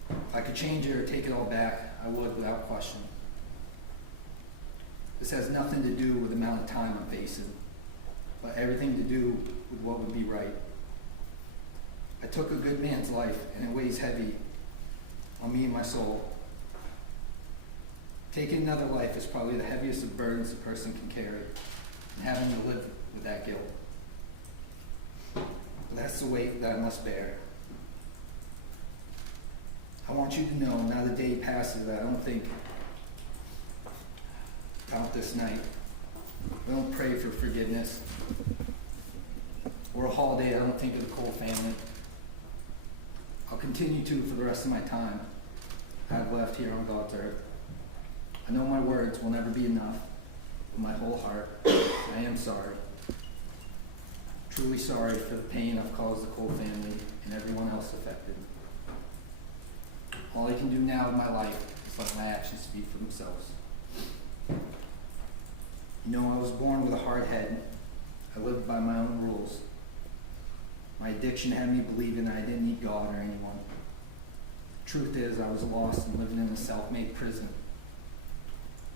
If I could change it or take it all back, I would without question. This has nothing to do with the amount of time I'm facing, but everything to do with what would be right. I took a good man's life, and it weighs heavy on me and my soul. Taking another life is probably the heaviest of burdens a person can carry, and having to live with that guilt. But that's the weight that I must bear. I want you to know, not a day passes that I don't think about this night. I don't pray for forgiveness. Or a holiday, I don't think of the Cole family. I'll continue to for the rest of my time I've left here on God's earth. I know my words will never be enough. With my whole heart, I am sorry. Truly sorry for the pain I've caused the Cole family and everyone else affected. All I can do now in my life is let my actions speak for themselves. You know, I was born with a hard head. I lived by my own rules. My addiction had me believing that I didn't need God or anyone. Truth is, I was lost and living in a self-made prison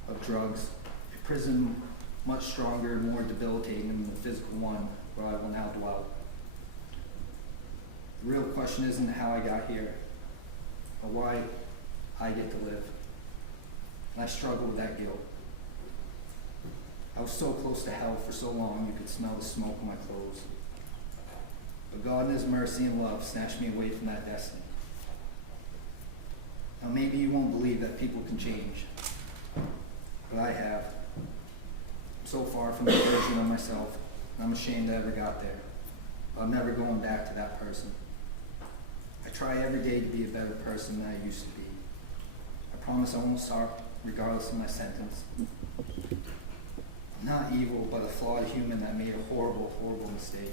of drugs, a prison much stronger and more debilitating than the physical one where I will now dwell. The real question isn't how I got here, but why I get to live. And I struggle with that guilt. I was so close to hell for so long you could smell the smoke on my clothes. But God in His mercy and love snatched me away from that destiny. Now maybe you won't believe that people can change, but I have. I'm so far from the version of myself, and I'm ashamed I ever got there. But I'm never going back to that person. I try every day to be a better person than I used to be. I promise I won't stop regardless of my sentence. I'm not evil, but a flawed human that made a horrible, horrible mistake.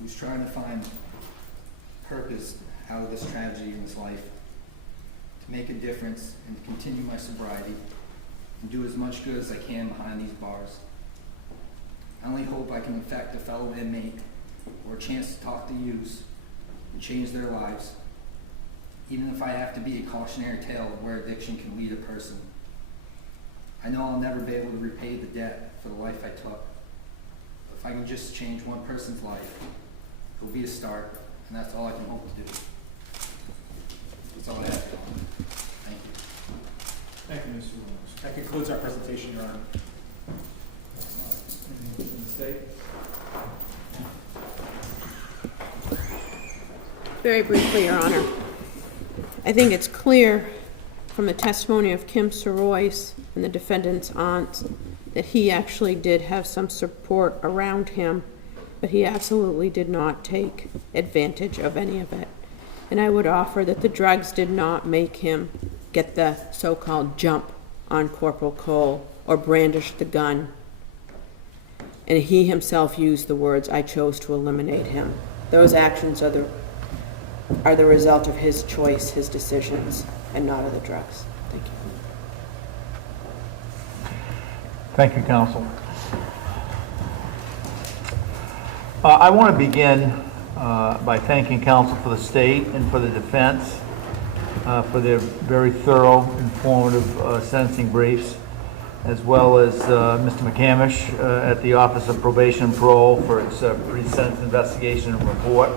Who's trying to find purpose out of this tragedy in his life, to make a difference and to continue my sobriety and do as much good as I can behind these bars. I only hope I can affect a fellow inmate or a chance to talk to youths and change their lives, even if I have to be a cautionary tale of where addiction can lead a person. I know I'll never be able to repay the debt for the life I took. But if I can just change one person's life, it'll be a start, and that's all I can hope to do. That's all I have. Thank you. Thank you, Mr. Williams. That concludes our presentation, Your Honor. Anything from the state? Very briefly, Your Honor. I think it's clear from the testimony of Kim Sorois and the defendant's aunt that he actually did have some support around him, but he absolutely did not take advantage of any of it. And I would offer that the drugs did not make him get the so-called jump on Corporal Cole or brandish the gun. And he himself used the words, "I chose to eliminate him." Those actions are the result of his choice, his decisions, and not of the drugs. Thank you. Thank you, counsel. I want to begin by thanking counsel for the state and for the defense for their very thorough, informative sentencing briefs. as well as Mr. McCamish at the Office of Probation and Parole for its pre-sentence investigation and report.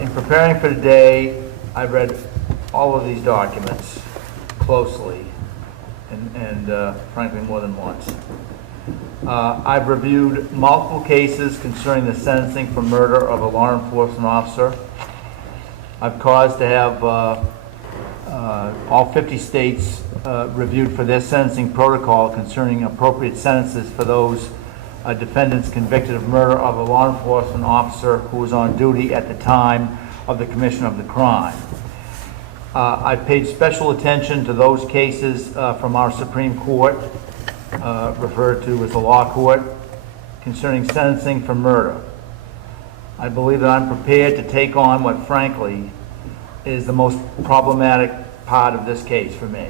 In preparing for today, I've read all of these documents closely and frankly more than once. I've reviewed multiple cases concerning the sentencing for murder of a law enforcement officer. I've caused to have all 50 states reviewed for their sentencing protocol concerning appropriate sentences for those defendants convicted of murder of a law enforcement officer who was on duty at the time of the commission of the crime. I've paid special attention to those cases from our Supreme Court, referred to as the law court, concerning sentencing for murder. I believe that I'm prepared to take on what, frankly, is the most problematic part of this case for me.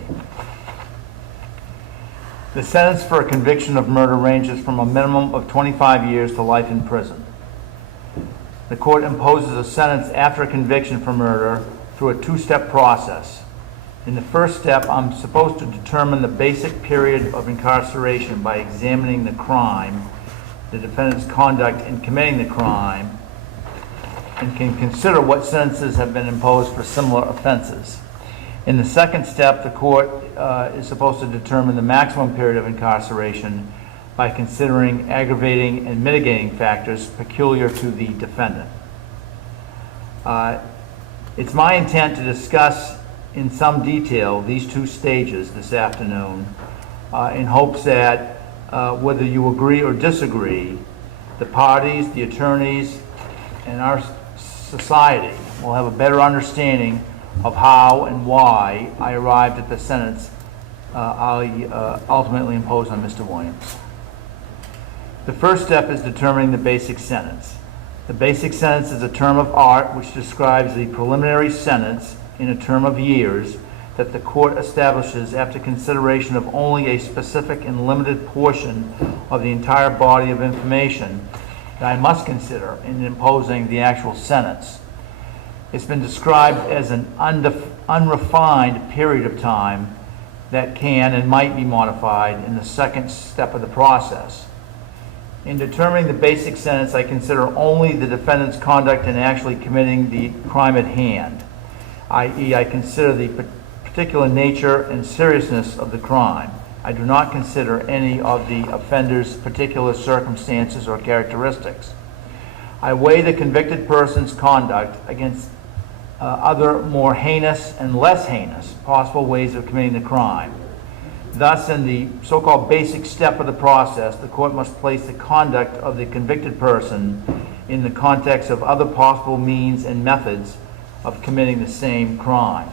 The sentence for a conviction of murder ranges from a minimum of 25 years to life in prison. The court imposes a sentence after a conviction for murder through a two-step process. In the first step, I'm supposed to determine the basic period of incarceration by examining the crime, the defendant's conduct in committing the crime, and can consider what sentences have been imposed for similar offenses. In the second step, the court is supposed to determine the maximum period of incarceration by considering aggravating and mitigating factors peculiar to the defendant. It's my intent to discuss in some detail these two stages this afternoon in hopes that whether you agree or disagree, the parties, the attorneys, and our society will have a better understanding of how and why I arrived at the sentence I ultimately imposed on Mr. Williams. The first step is determining the basic sentence. The basic sentence is a term of art which describes the preliminary sentence in a term of years that the court establishes after consideration of only a specific and limited portion of the entire body of information that I must consider in imposing the actual sentence. It's been described as an unrefined period of time that can and might be modified in the second step of the process. In determining the basic sentence, I consider only the defendant's conduct in actually committing the crime at hand, i.e., I consider the particular nature and seriousness of the crime. I do not consider any of the offender's particular circumstances or characteristics. I weigh the convicted person's conduct against other more heinous and less heinous possible ways of committing the crime. Thus, in the so-called basic step of the process, the court must place the conduct of the convicted person in the context of other possible means and methods of committing the same crime.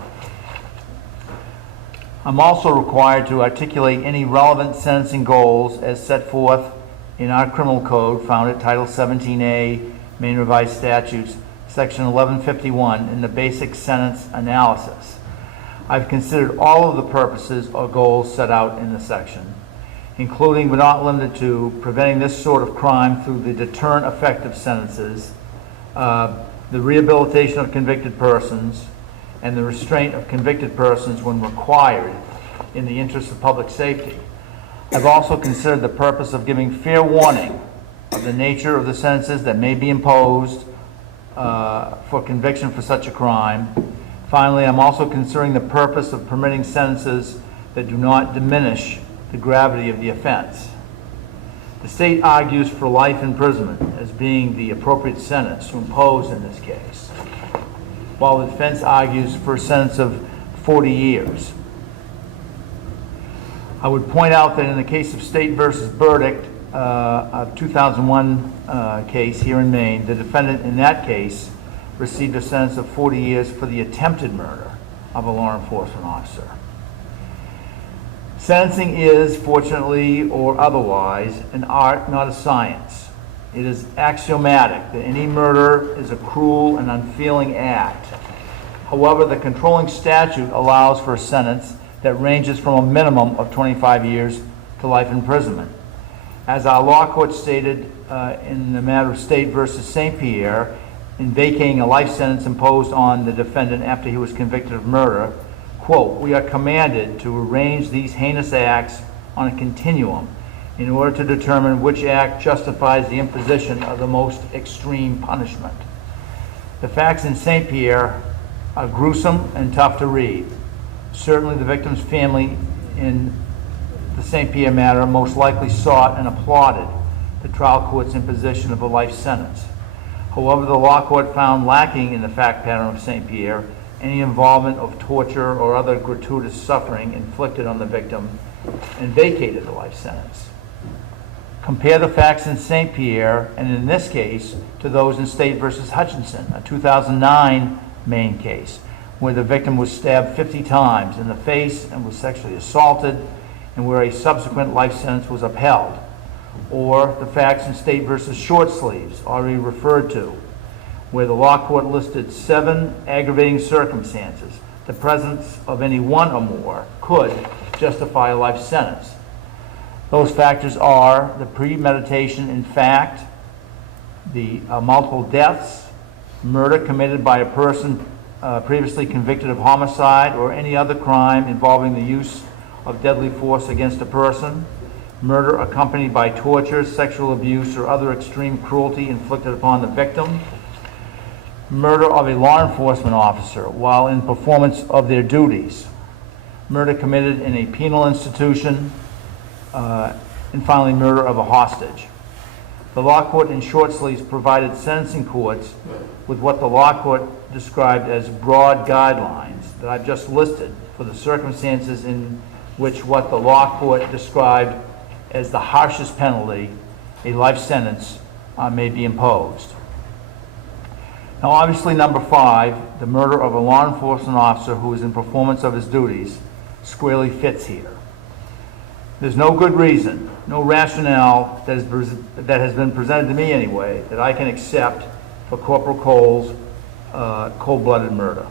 I'm also required to articulate any relevant sentencing goals as set forth in our criminal code found at Title 17A, Maine Revised Statutes, Section 1151, in the basic sentence analysis. I've considered all of the purposes or goals set out in the section, including but not limited to preventing this sort of crime through the deterrent effect of sentences, the rehabilitation of convicted persons, and the restraint of convicted persons when required in the interest of public safety. I've also considered the purpose of giving fair warning of the nature of the sentences that may be imposed for conviction for such a crime. Finally, I'm also considering the purpose of permitting sentences that do not diminish the gravity of the offense. The state argues for life imprisonment as being the appropriate sentence to impose in this case, while the defense argues for a sentence of 40 years. I would point out that in the case of State versus Burdick, a 2001 case here in Maine, the defendant in that case received a sentence of 40 years for the attempted murder of a law enforcement officer. Sentencing is, fortunately or otherwise, an art, not a science. It is axiomatic that any murder is a cruel and unfeeling act. However, the controlling statute allows for a sentence that ranges from a minimum of 25 years to life imprisonment. As our law court stated in the matter of State versus St. Pierre, in vacating a life sentence imposed on the defendant after he was convicted of murder, quote, "We are commanded to arrange these heinous acts on a continuum in order to determine which act justifies the imposition of the most extreme punishment." The facts in St. Pierre are gruesome and tough to read. Certainly the victim's family in the St. Pierre matter most likely sought and applauded the trial court's imposition of a life sentence. However, the law court found lacking in the fact pattern of St. Pierre any involvement of torture or other gratuitous suffering inflicted on the victim and vacated the life sentence. Compare the facts in St. Pierre, and in this case, to those in State versus Hutchinson, a 2009 Maine case, where the victim was stabbed 50 times in the face and was sexually assaulted, and where a subsequent life sentence was upheld. Or the facts in State versus Short Sleeves, already referred to, where the law court listed 7 aggravating circumstances. The presence of any one or more could justify a life sentence. Those factors are the premeditation in fact, the multiple deaths, murder committed by a person previously convicted of homicide or any other crime involving the use of deadly force against a person, murder accompanied by torture, sexual abuse, or other extreme cruelty inflicted upon the victim, murder of a law enforcement officer while in performance of their duties, murder committed in a penal institution, and finally murder of a hostage. The law court in Short Sleeves provided sentencing courts with what the law court described as broad guidelines that I've just listed for the circumstances in which what the law court described as the harshest penalty, a life sentence, may be imposed. Now obviously number 5, the murder of a law enforcement officer who is in performance of his duties, squarely fits here. There's no good reason, no rationale that has been presented to me anyway, that I can accept for Corporal Cole's cold-blooded murder.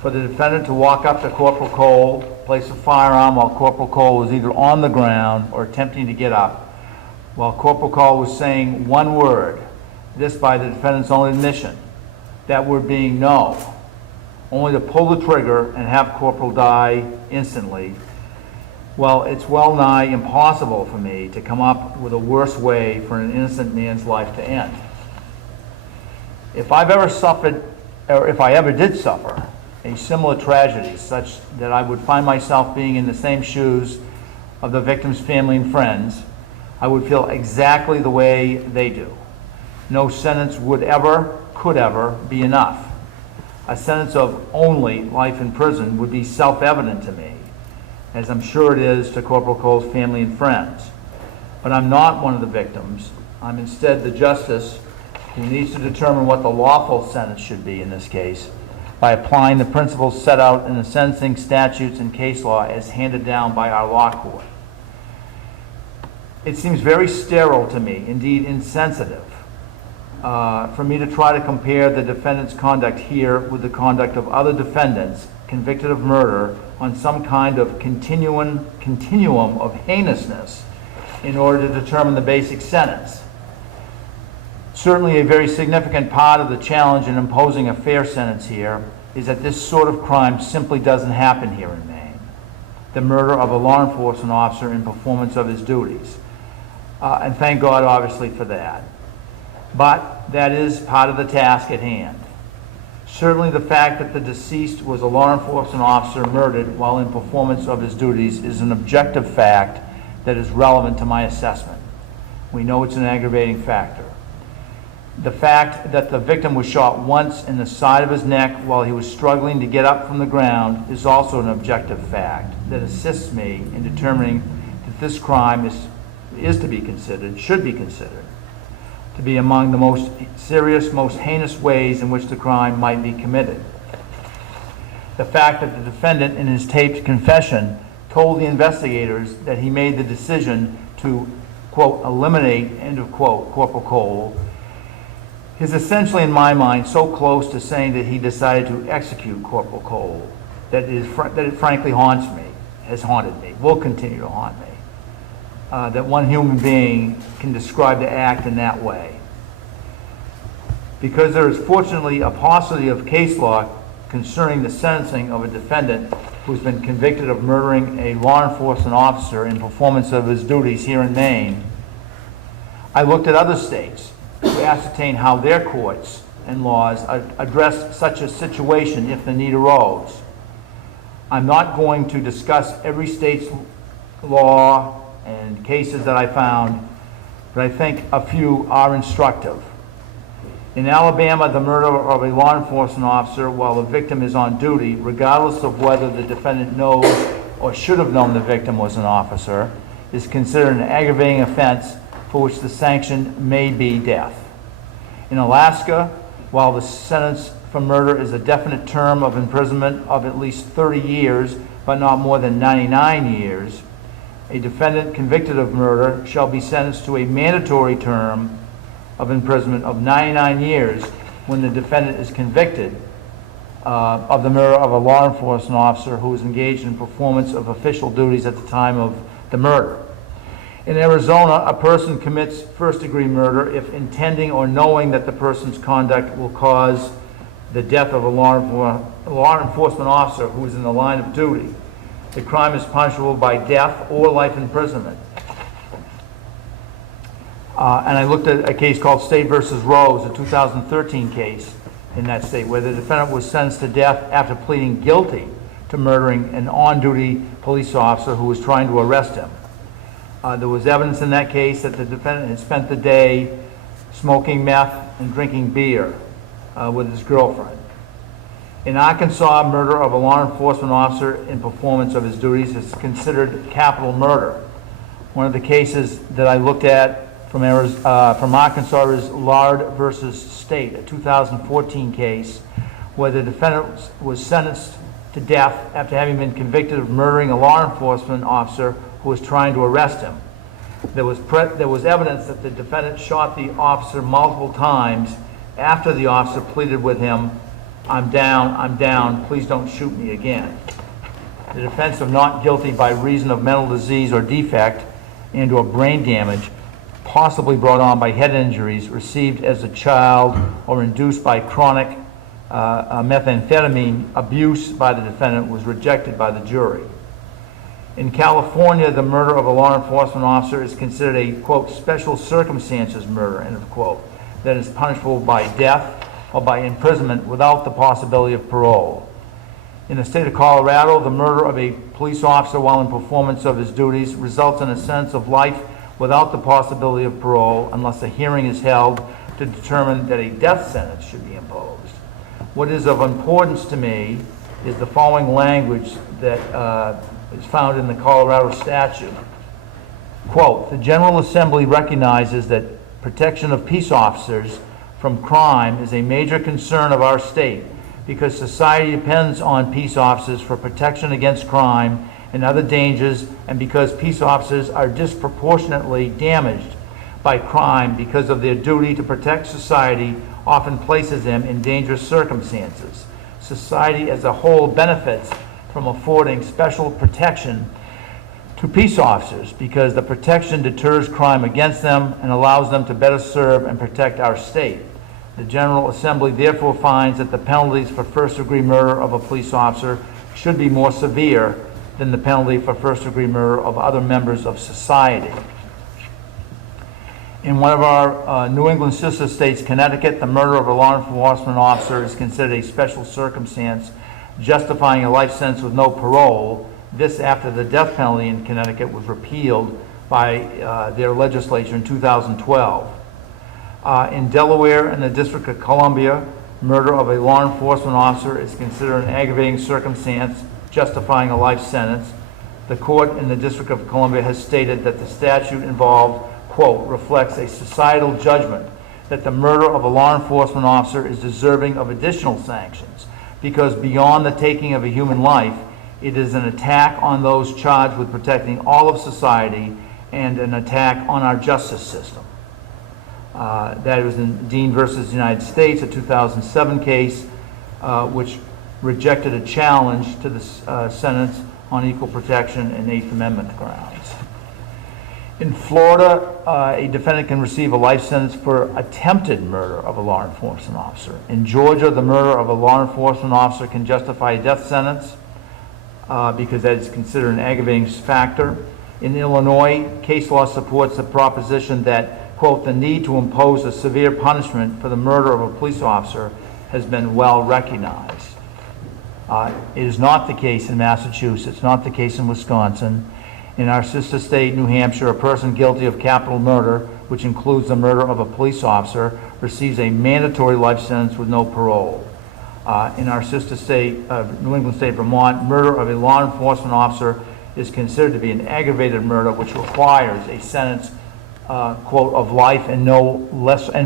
For the defendant to walk up to Corporal Cole, place a firearm while Corporal Cole was either on the ground or attempting to get up, while Corporal Cole was saying one word, this by the defendant's own admission, that word being no, only to pull the trigger and have Corporal die instantly. Well, it's well nigh impossible for me to come up with a worse way for an innocent man's life to end. If I've ever suffered, or if I ever did suffer, a similar tragedy such that I would find myself being in the same shoes of the victim's family and friends, I would feel exactly the way they do. No sentence would ever, could ever be enough. A sentence of only life in prison would be self-evident to me, as I'm sure it is to Corporal Cole's family and friends. But I'm not one of the victims. I'm instead the justice who needs to determine what the lawful sentence should be in this case by applying the principles set out in the sentencing statutes and case law as handed down by our law court. It seems very sterile to me, indeed insensitive, for me to try to compare the defendant's conduct here with the conduct of other defendants convicted of murder on some kind of continuum of heinousness in order to determine the basic sentence. Certainly a very significant part of the challenge in imposing a fair sentence here is that this sort of crime simply doesn't happen here in Maine. The murder of a law enforcement officer in performance of his duties. And thank God, obviously, for that. But that is part of the task at hand. Certainly the fact that the deceased was a law enforcement officer murdered while in performance of his duties is an objective fact that is relevant to my assessment. We know it's an aggravating factor. The fact that the victim was shot once in the side of his neck while he was struggling to get up from the ground is also an objective fact that assists me in determining that this crime is to be considered, should be considered, to be among the most serious, most heinous ways in which the crime might be committed. The fact that the defendant in his taped confession told the investigators that he made the decision to, quote, eliminate, end of quote, Corporal Cole, is essentially, in my mind, so close to saying that he decided to execute Corporal Cole that it frankly haunts me, has haunted me, will continue to haunt me. That one human being can describe the act in that way. Because there is fortunately a paucity of case law concerning the sentencing of a defendant who's been convicted of murdering a law enforcement officer in performance of his duties here in Maine, I looked at other states to ascertain how their courts and laws address such a situation if the need arose. I'm not going to discuss every state's law and cases that I found, but I think a few are instructive. In Alabama, the murder of a law enforcement officer while the victim is on duty, regardless of whether the defendant knows or should have known the victim was an officer, is considered an aggravating offense for which the sanction may be death. In Alaska, while the sentence for murder is a definite term of imprisonment of at least 30 years, but not more than 99 years, a defendant convicted of murder shall be sentenced to a mandatory term of imprisonment of 99 years when the defendant is convicted of the murder of a law enforcement officer who was engaged in performance of official duties at the time of the murder. In Arizona, a person commits first-degree murder if intending or knowing that the person's conduct will cause the death of a law enforcement officer who is in the line of duty. The crime is punishable by death or life imprisonment. And I looked at a case called State versus Rose, a 2013 case in that state, where the defendant was sentenced to death after pleading guilty to murdering an on-duty police officer who was trying to arrest him. There was evidence in that case that the defendant had spent the day smoking meth and drinking beer with his girlfriend. In Arkansas, murder of a law enforcement officer in performance of his duties is considered capital murder. One of the cases that I looked at from Arkansas is Lard versus State, a 2014 case where the defendant was sentenced to death after having been convicted of murdering a law enforcement officer who was trying to arrest him. There was evidence that the defendant shot the officer multiple times after the officer pleaded with him, I'm down, please don't shoot me again." The defense of not guilty by reason of mental disease or defect and or brain damage possibly brought on by head injuries received as a child or induced by chronic methamphetamine abuse by the defendant was rejected by the jury. In California, the murder of a law enforcement officer is considered a, quote, special circumstances murder, end of quote, that is punishable by death or by imprisonment without the possibility of parole. In the state of Colorado, the murder of a police officer while in performance of his duties results in a sentence of life without the possibility of parole unless a hearing is held to determine that a death sentence should be imposed. What is of importance to me is the following language that is found in the Colorado statute. Quote, "The General Assembly recognizes that protection of peace officers from crime is a major concern of our state because society depends on peace officers for protection against crime and other dangers, and because peace officers are disproportionately damaged by crime because of their duty to protect society often places them in dangerous circumstances. Society as a whole benefits from affording special protection to peace officers because the protection deters crime against them and allows them to better serve and protect our state. The General Assembly therefore finds that the penalties for first-degree murder of a police officer should be more severe than the penalty for first-degree murder of other members of society." In one of our New England sister states, Connecticut, the murder of a law enforcement officer is considered a special circumstance justifying a life sentence with no parole. This after the death penalty in Connecticut was repealed by their legislature in 2012. In Delaware and the District of Columbia, murder of a law enforcement officer is considered an aggravating circumstance justifying a life sentence. The court in the District of Columbia has stated that the statute involved, quote, reflects a societal judgment that the murder of a law enforcement officer is deserving of additional sanctions because beyond the taking of a human life, it is an attack on those charged with protecting all of society and an attack on our justice system. That was in Dean versus United States, a 2007 case, which rejected a challenge to the sentence on equal protection and Eighth Amendment grounds. In Florida, a defendant can receive a life sentence for attempted murder of a law enforcement officer. In Georgia, the murder of a law enforcement officer can justify a death sentence because that is considered an aggravating factor. In Illinois, case law supports the proposition that, quote, the need to impose a severe punishment for the murder of a police officer has been well recognized. It is not the case in Massachusetts, not the case in Wisconsin. In our sister state, New Hampshire, a person guilty of capital murder, which includes the murder of a police officer, receives a mandatory life sentence with no parole. In our sister state, New England state, Vermont, murder of a law enforcement officer is considered to be an aggravated murder, which requires a sentence, quote, of life and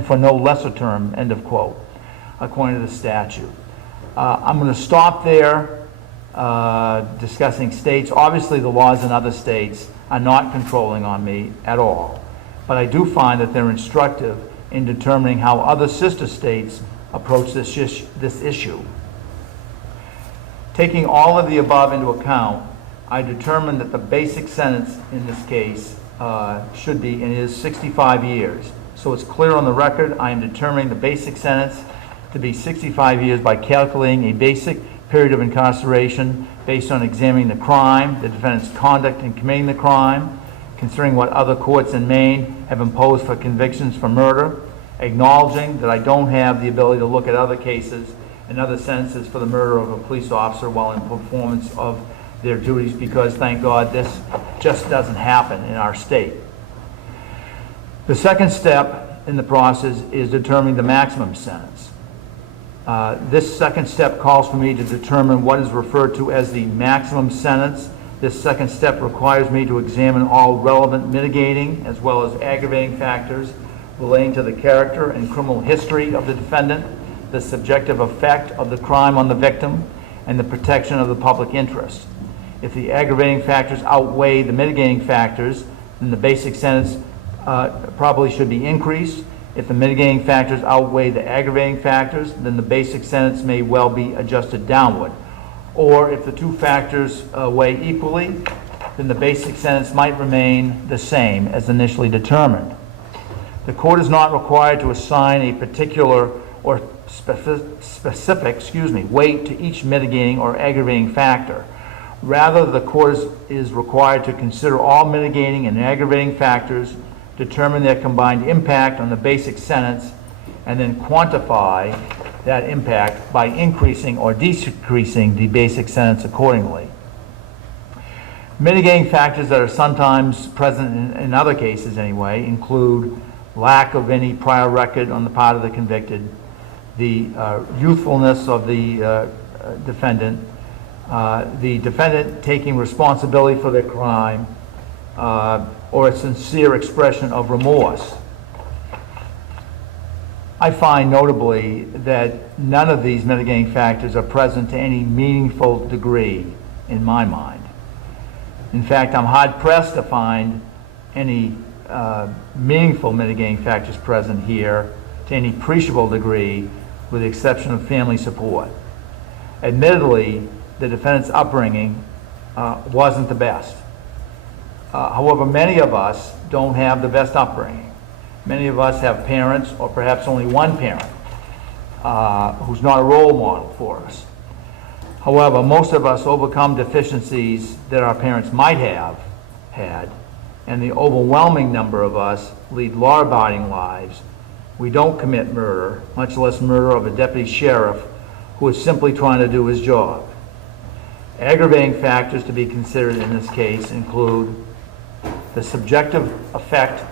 for no lesser term, end of quote, according to the statute. I'm going to stop there. Discussing states. Obviously, the laws in other states are not controlling on me at all, but I do find that they're instructive in determining how other sister states approach this issue. Taking all of the above into account, I determined that the basic sentence in this case should be and is 65 years. So it's clear on the record, I am determining the basic sentence to be 65 years by calculating a basic period of incarceration based on examining the crime, the defendant's conduct in committing the crime, considering what other courts in Maine have imposed for convictions for murder, acknowledging that I don't have the ability to look at other cases and other sentences for the murder of a police officer while in performance of their duties, because, thank God, this just doesn't happen in our state. The second step in the process is determining the maximum sentence. This second step calls for me to determine what is referred to as the maximum sentence. This second step requires me to examine all relevant mitigating as well as aggravating factors relating to the character and criminal history of the defendant, the subjective effect of the crime on the victim, and the protection of the public interest. If the aggravating factors outweigh the mitigating factors, then the basic sentence probably should be increased. If the mitigating factors outweigh the aggravating factors, then the basic sentence may well be adjusted downward. Or if the two factors weigh equally, then the basic sentence might remain the same as initially determined. The court is not required to assign a particular or specific weight to each mitigating or aggravating factor. Rather, the court is required to consider all mitigating and aggravating factors, determine their combined impact on the basic sentence, and then quantify that impact by increasing or decreasing the basic sentence accordingly. Mitigating factors that are sometimes present in other cases anyway include lack of any prior record on the part of the convicted, the youthfulness of the defendant taking responsibility for their crime, or a sincere expression of remorse. I find notably that none of these mitigating factors are present to any meaningful degree in my mind. In fact, I'm hard-pressed to find any meaningful mitigating factors present here to any appreciable degree, with the exception of family support. Admittedly, the defendant's upbringing wasn't the best. However, many of us don't have the best upbringing. Many of us have parents, or perhaps only one parent, who's not a role model for us. However, most of us overcome deficiencies that our parents might have had, and the overwhelming number of us lead law-abiding lives. We don't commit murder, much less murder of a deputy sheriff who is simply trying to do his job. Aggravating factors to be considered in this case include the subjective effect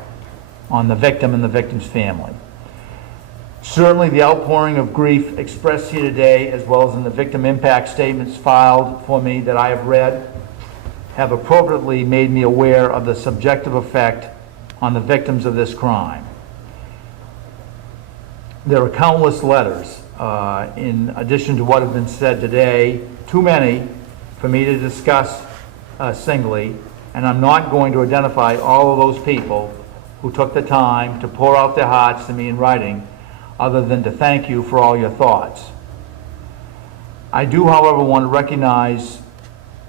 on the victim and the victim's family. Certainly the outpouring of grief expressed here today, as well as in the victim impact statements filed for me that I have read, have appropriately made me aware of the subjective effect on the victims of this crime. There are countless letters, in addition to what has been said today, too many for me to discuss singly, and I'm not going to identify all of those people who took the time to pour out their hearts to me in writing, other than to thank you for all your thoughts. I do, however, want to recognize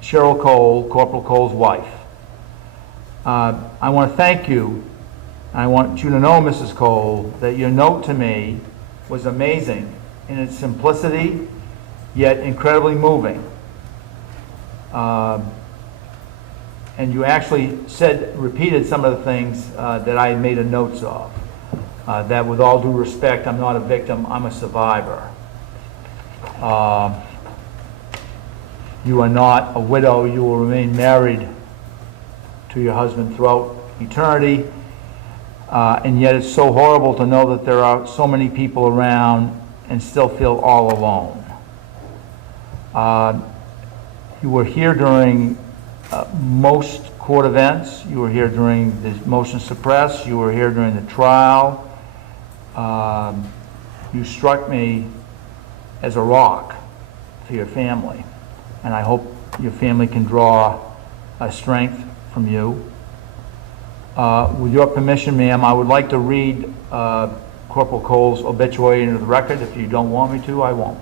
Cheryl Cole, Corporal Cole's wife. I want to thank you. I want you to know, Mrs. Cole, that your note to me was amazing in its simplicity, yet incredibly moving. And you actually repeated some of the things that I made a notes of. That with all due respect, I'm not a victim, I'm a survivor. You are not a widow, you will remain married to your husband throughout eternity. And yet it's so horrible to know that there are so many people around and still feel all alone. You were here during most court events. You were here during the motion to suppress. You were here during the trial. You struck me as a rock for your family. And I hope your family can draw strength from you. With your permission, ma'am, I would like to read Corporal Cole's obituary into the record. If you don't want me to, I won't.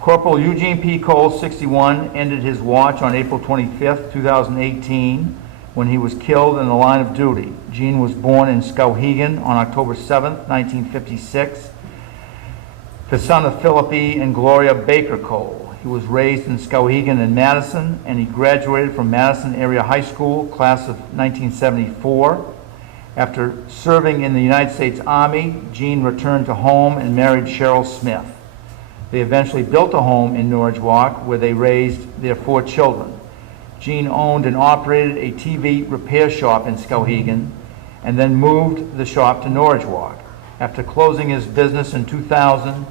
Corporal Eugene P. Cole, 61, ended his watch on April 25th, 2018, when he was killed in the line of duty. Gene was born in Skowhegan on October 7th, 1956, the son of Philip E. and Gloria Baker Cole. He was raised in Skowhegan and Madison, and he graduated from Madison Area High School, class of 1974. After serving in the United States Army, Gene returned to home and married Cheryl Smith. They eventually built a home in Norwich Walk where they raised their 4 children. Gene owned and operated a TV repair shop in Skowhegan and then moved the shop to Norwich Walk. After closing his business in 2000,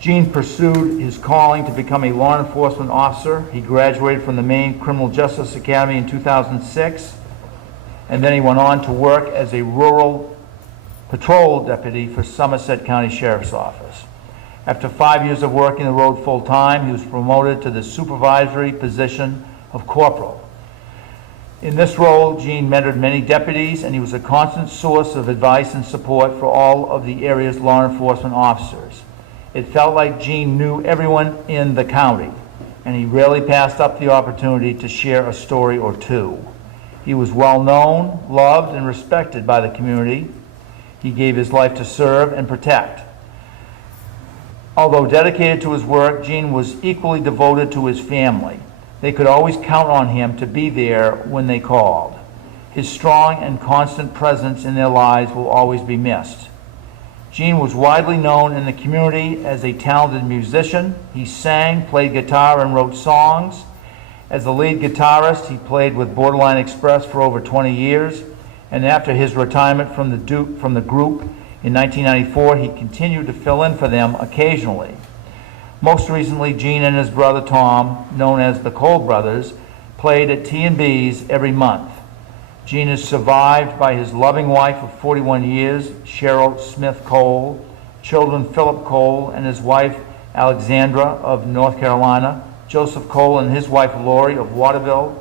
Gene pursued his calling to become a law enforcement officer. He graduated from the Maine Criminal Justice Academy in 2006, and then he went on to work as a rural patrol deputy for Somerset County Sheriff's Office. After 5 years of working the road full-time, he was promoted to the supervisory position of corporal. In this role, Gene mentored many deputies, and he was a constant source of advice and support for all of the area's law enforcement officers. It felt like Gene knew everyone in the county, and he rarely passed up the opportunity to share a story or two. He was well-known, loved, and respected by the community. He gave his life to serve and protect. Although dedicated to his work, Gene was equally devoted to his family. They could always count on him to be there when they called. His strong and constant presence in their lives will always be missed. Gene was widely known in the community as a talented musician. He sang, played guitar, and wrote songs. As the lead guitarist, he played with Borderline Express for over 20 years, and after his retirement from the group in 1994, he continued to fill in for them occasionally. Most recently, Gene and his brother Tom, known as the Cole brothers, played at T&B's every month. Gene is survived by his loving wife of 41 years, Cheryl Smith Cole, children Philip Cole and his wife Alexandra of North Carolina, Joseph Cole and his wife Lori of Waterville,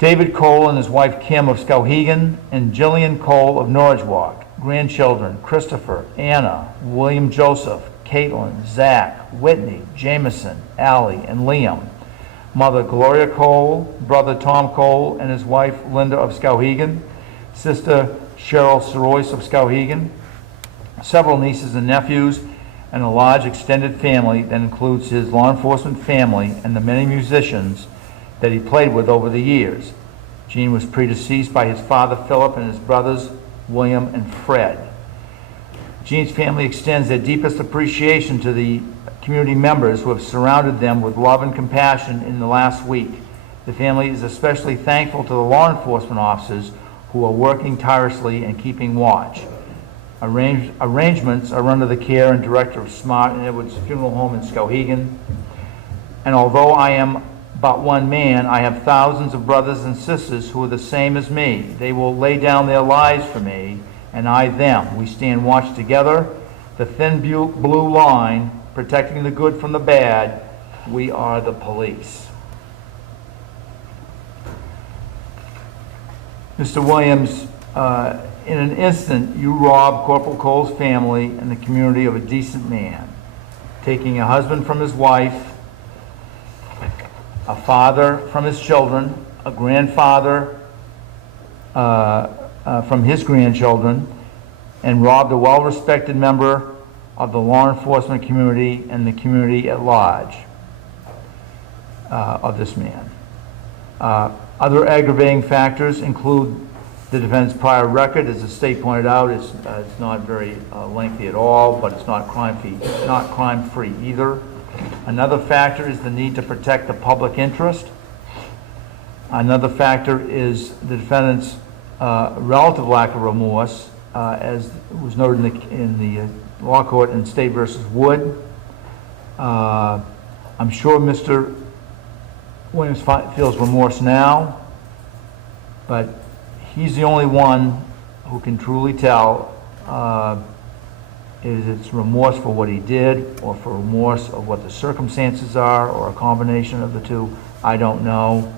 David Cole and his wife Kim of Skowhegan, and Gillian Cole of Norwich Walk. Grandchildren Christopher, Anna, William Joseph, Caitlin, Zach, Whitney, Jameson, Allie, and Liam. Mother Gloria Cole, brother Tom Cole and his wife Linda of Skowhegan, sister Cheryl Sorois of Skowhegan, several nieces and nephews, and a large extended family that includes his law enforcement family and the many musicians that he played with over the years. Gene was predeceased by his father Philip and his brothers William and Fred. Gene's family extends their deepest appreciation to the community members who have surrounded them with love and compassion in the last week. The family is especially thankful to the law enforcement officers who are working tirelessly and keeping watch. Arrangements are under the care and director of Smart and Edwards Funeral Home in Skowhegan. And although I am but one man, I have thousands of brothers and sisters who are the same as me. They will lay down their lives for me, and I them. We stand watch together, the thin blue line, protecting the good from the bad. We are the police. Mr. Williams, in an instant, you robbed Corporal Cole's family and the community of a decent man, taking a husband from his wife, a father from his children, a grandfather from his grandchildren, and robbed a well-respected member of the law enforcement community and the community at large of this man. Other aggravating factors include the defendant's prior record. As the state pointed out, it's not very lengthy at all, but it's not crime-free either. Another factor is the need to protect the public interest. Another factor is the defendant's relative lack of remorse, as was noted in the law court in State versus Wood. I'm sure Mr. Williams feels remorse now, but he's the only one who can truly tell is it's remorse for what he did or for remorse of what the circumstances are or a combination of the two. I don't know.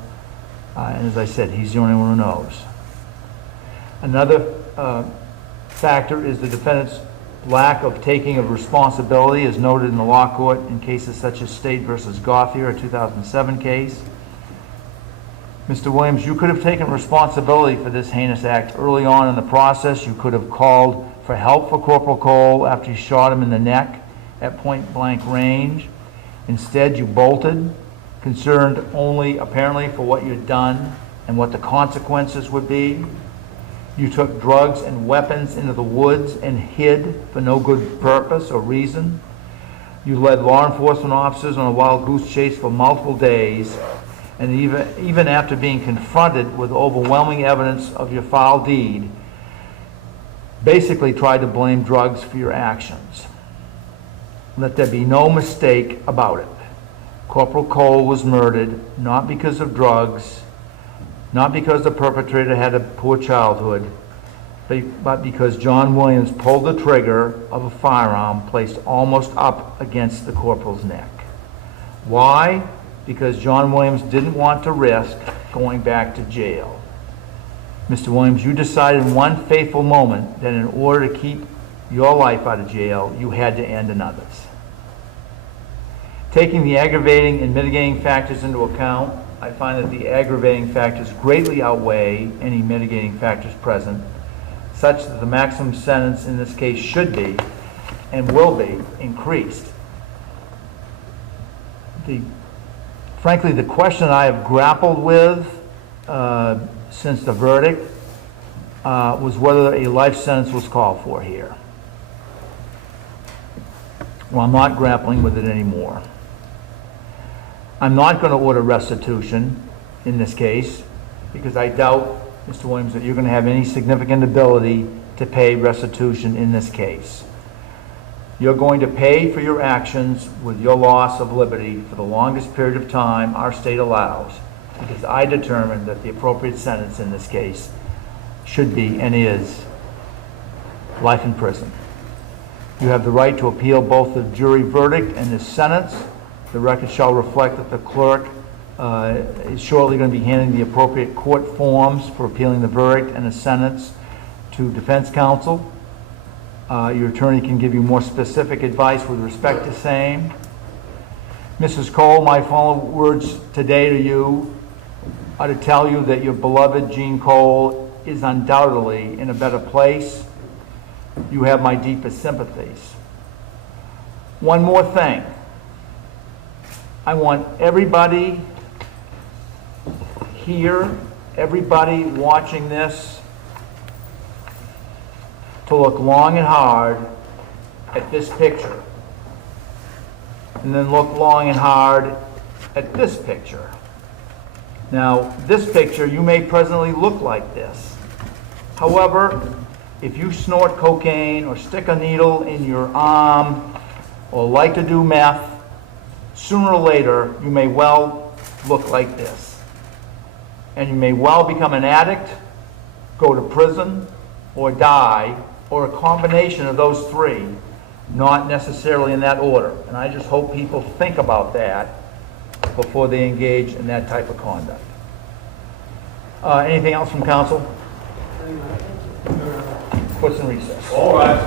And as I said, he's the only one who knows. Another factor is the defendant's lack of taking of responsibility, as noted in the law court in cases such as State versus Gauthier, a 2007 case. Mr. Williams, you could have taken responsibility for this heinous act early on in the process. You could have called for help for Corporal Cole after you shot him in the neck at point-blank range. Instead, you bolted, concerned only apparently for what you'd done and what the consequences would be. You took drugs and weapons into the woods and hid for no good purpose or reason. You led law enforcement officers on a wild goose chase for multiple days, and even after being confronted with overwhelming evidence of your foul deed, basically tried to blame drugs for your actions. Let there be no mistake about it. Corporal Cole was murdered not because of drugs, not because the perpetrator had a poor childhood, but because John Williams pulled the trigger of a firearm placed almost up against the corporal's neck. Why? Because John Williams didn't want to risk going back to jail. Mr. Williams, you decided in one fateful moment that in order to keep your life out of jail, you had to end another's. Taking the aggravating and mitigating factors into account, I find that the aggravating factors greatly outweigh any mitigating factors present, such that the maximum sentence in this case should be and will be increased. Frankly, the question I have grappled with since the verdict was whether a life sentence was called for here. Well, I'm not grappling with it anymore. I'm not going to order restitution in this case because I doubt, Mr. Williams, that you're going to have any significant ability to pay restitution in this case. You're going to pay for your actions with your loss of liberty for the longest period of time our state allows, because I determined that the appropriate sentence in this case should be and is life in prison. You have the right to appeal both the jury verdict and the sentence. The record shall reflect that the clerk is shortly going to be handing the appropriate court forms for appealing the verdict and the sentence to defense counsel. Your attorney can give you more specific advice with respect to same. Mrs. Cole, my final words today to you are to tell you that your beloved Jean Cole is undoubtedly in a better place. You have my deepest sympathies. One more thing. I want everybody here, everybody watching this, to look long and hard at this picture, and then look long and hard at this picture. Now, this picture, you may presently look like this. However, if you snort cocaine or stick a needle in your arm or like to do meth, sooner or later, you may well look like this. And you may well become an addict, go to prison, or die, or a combination of those three, not necessarily in that order. And I just hope people think about that before they engage in that type of conduct. Anything else from council? Puts in recess. All right.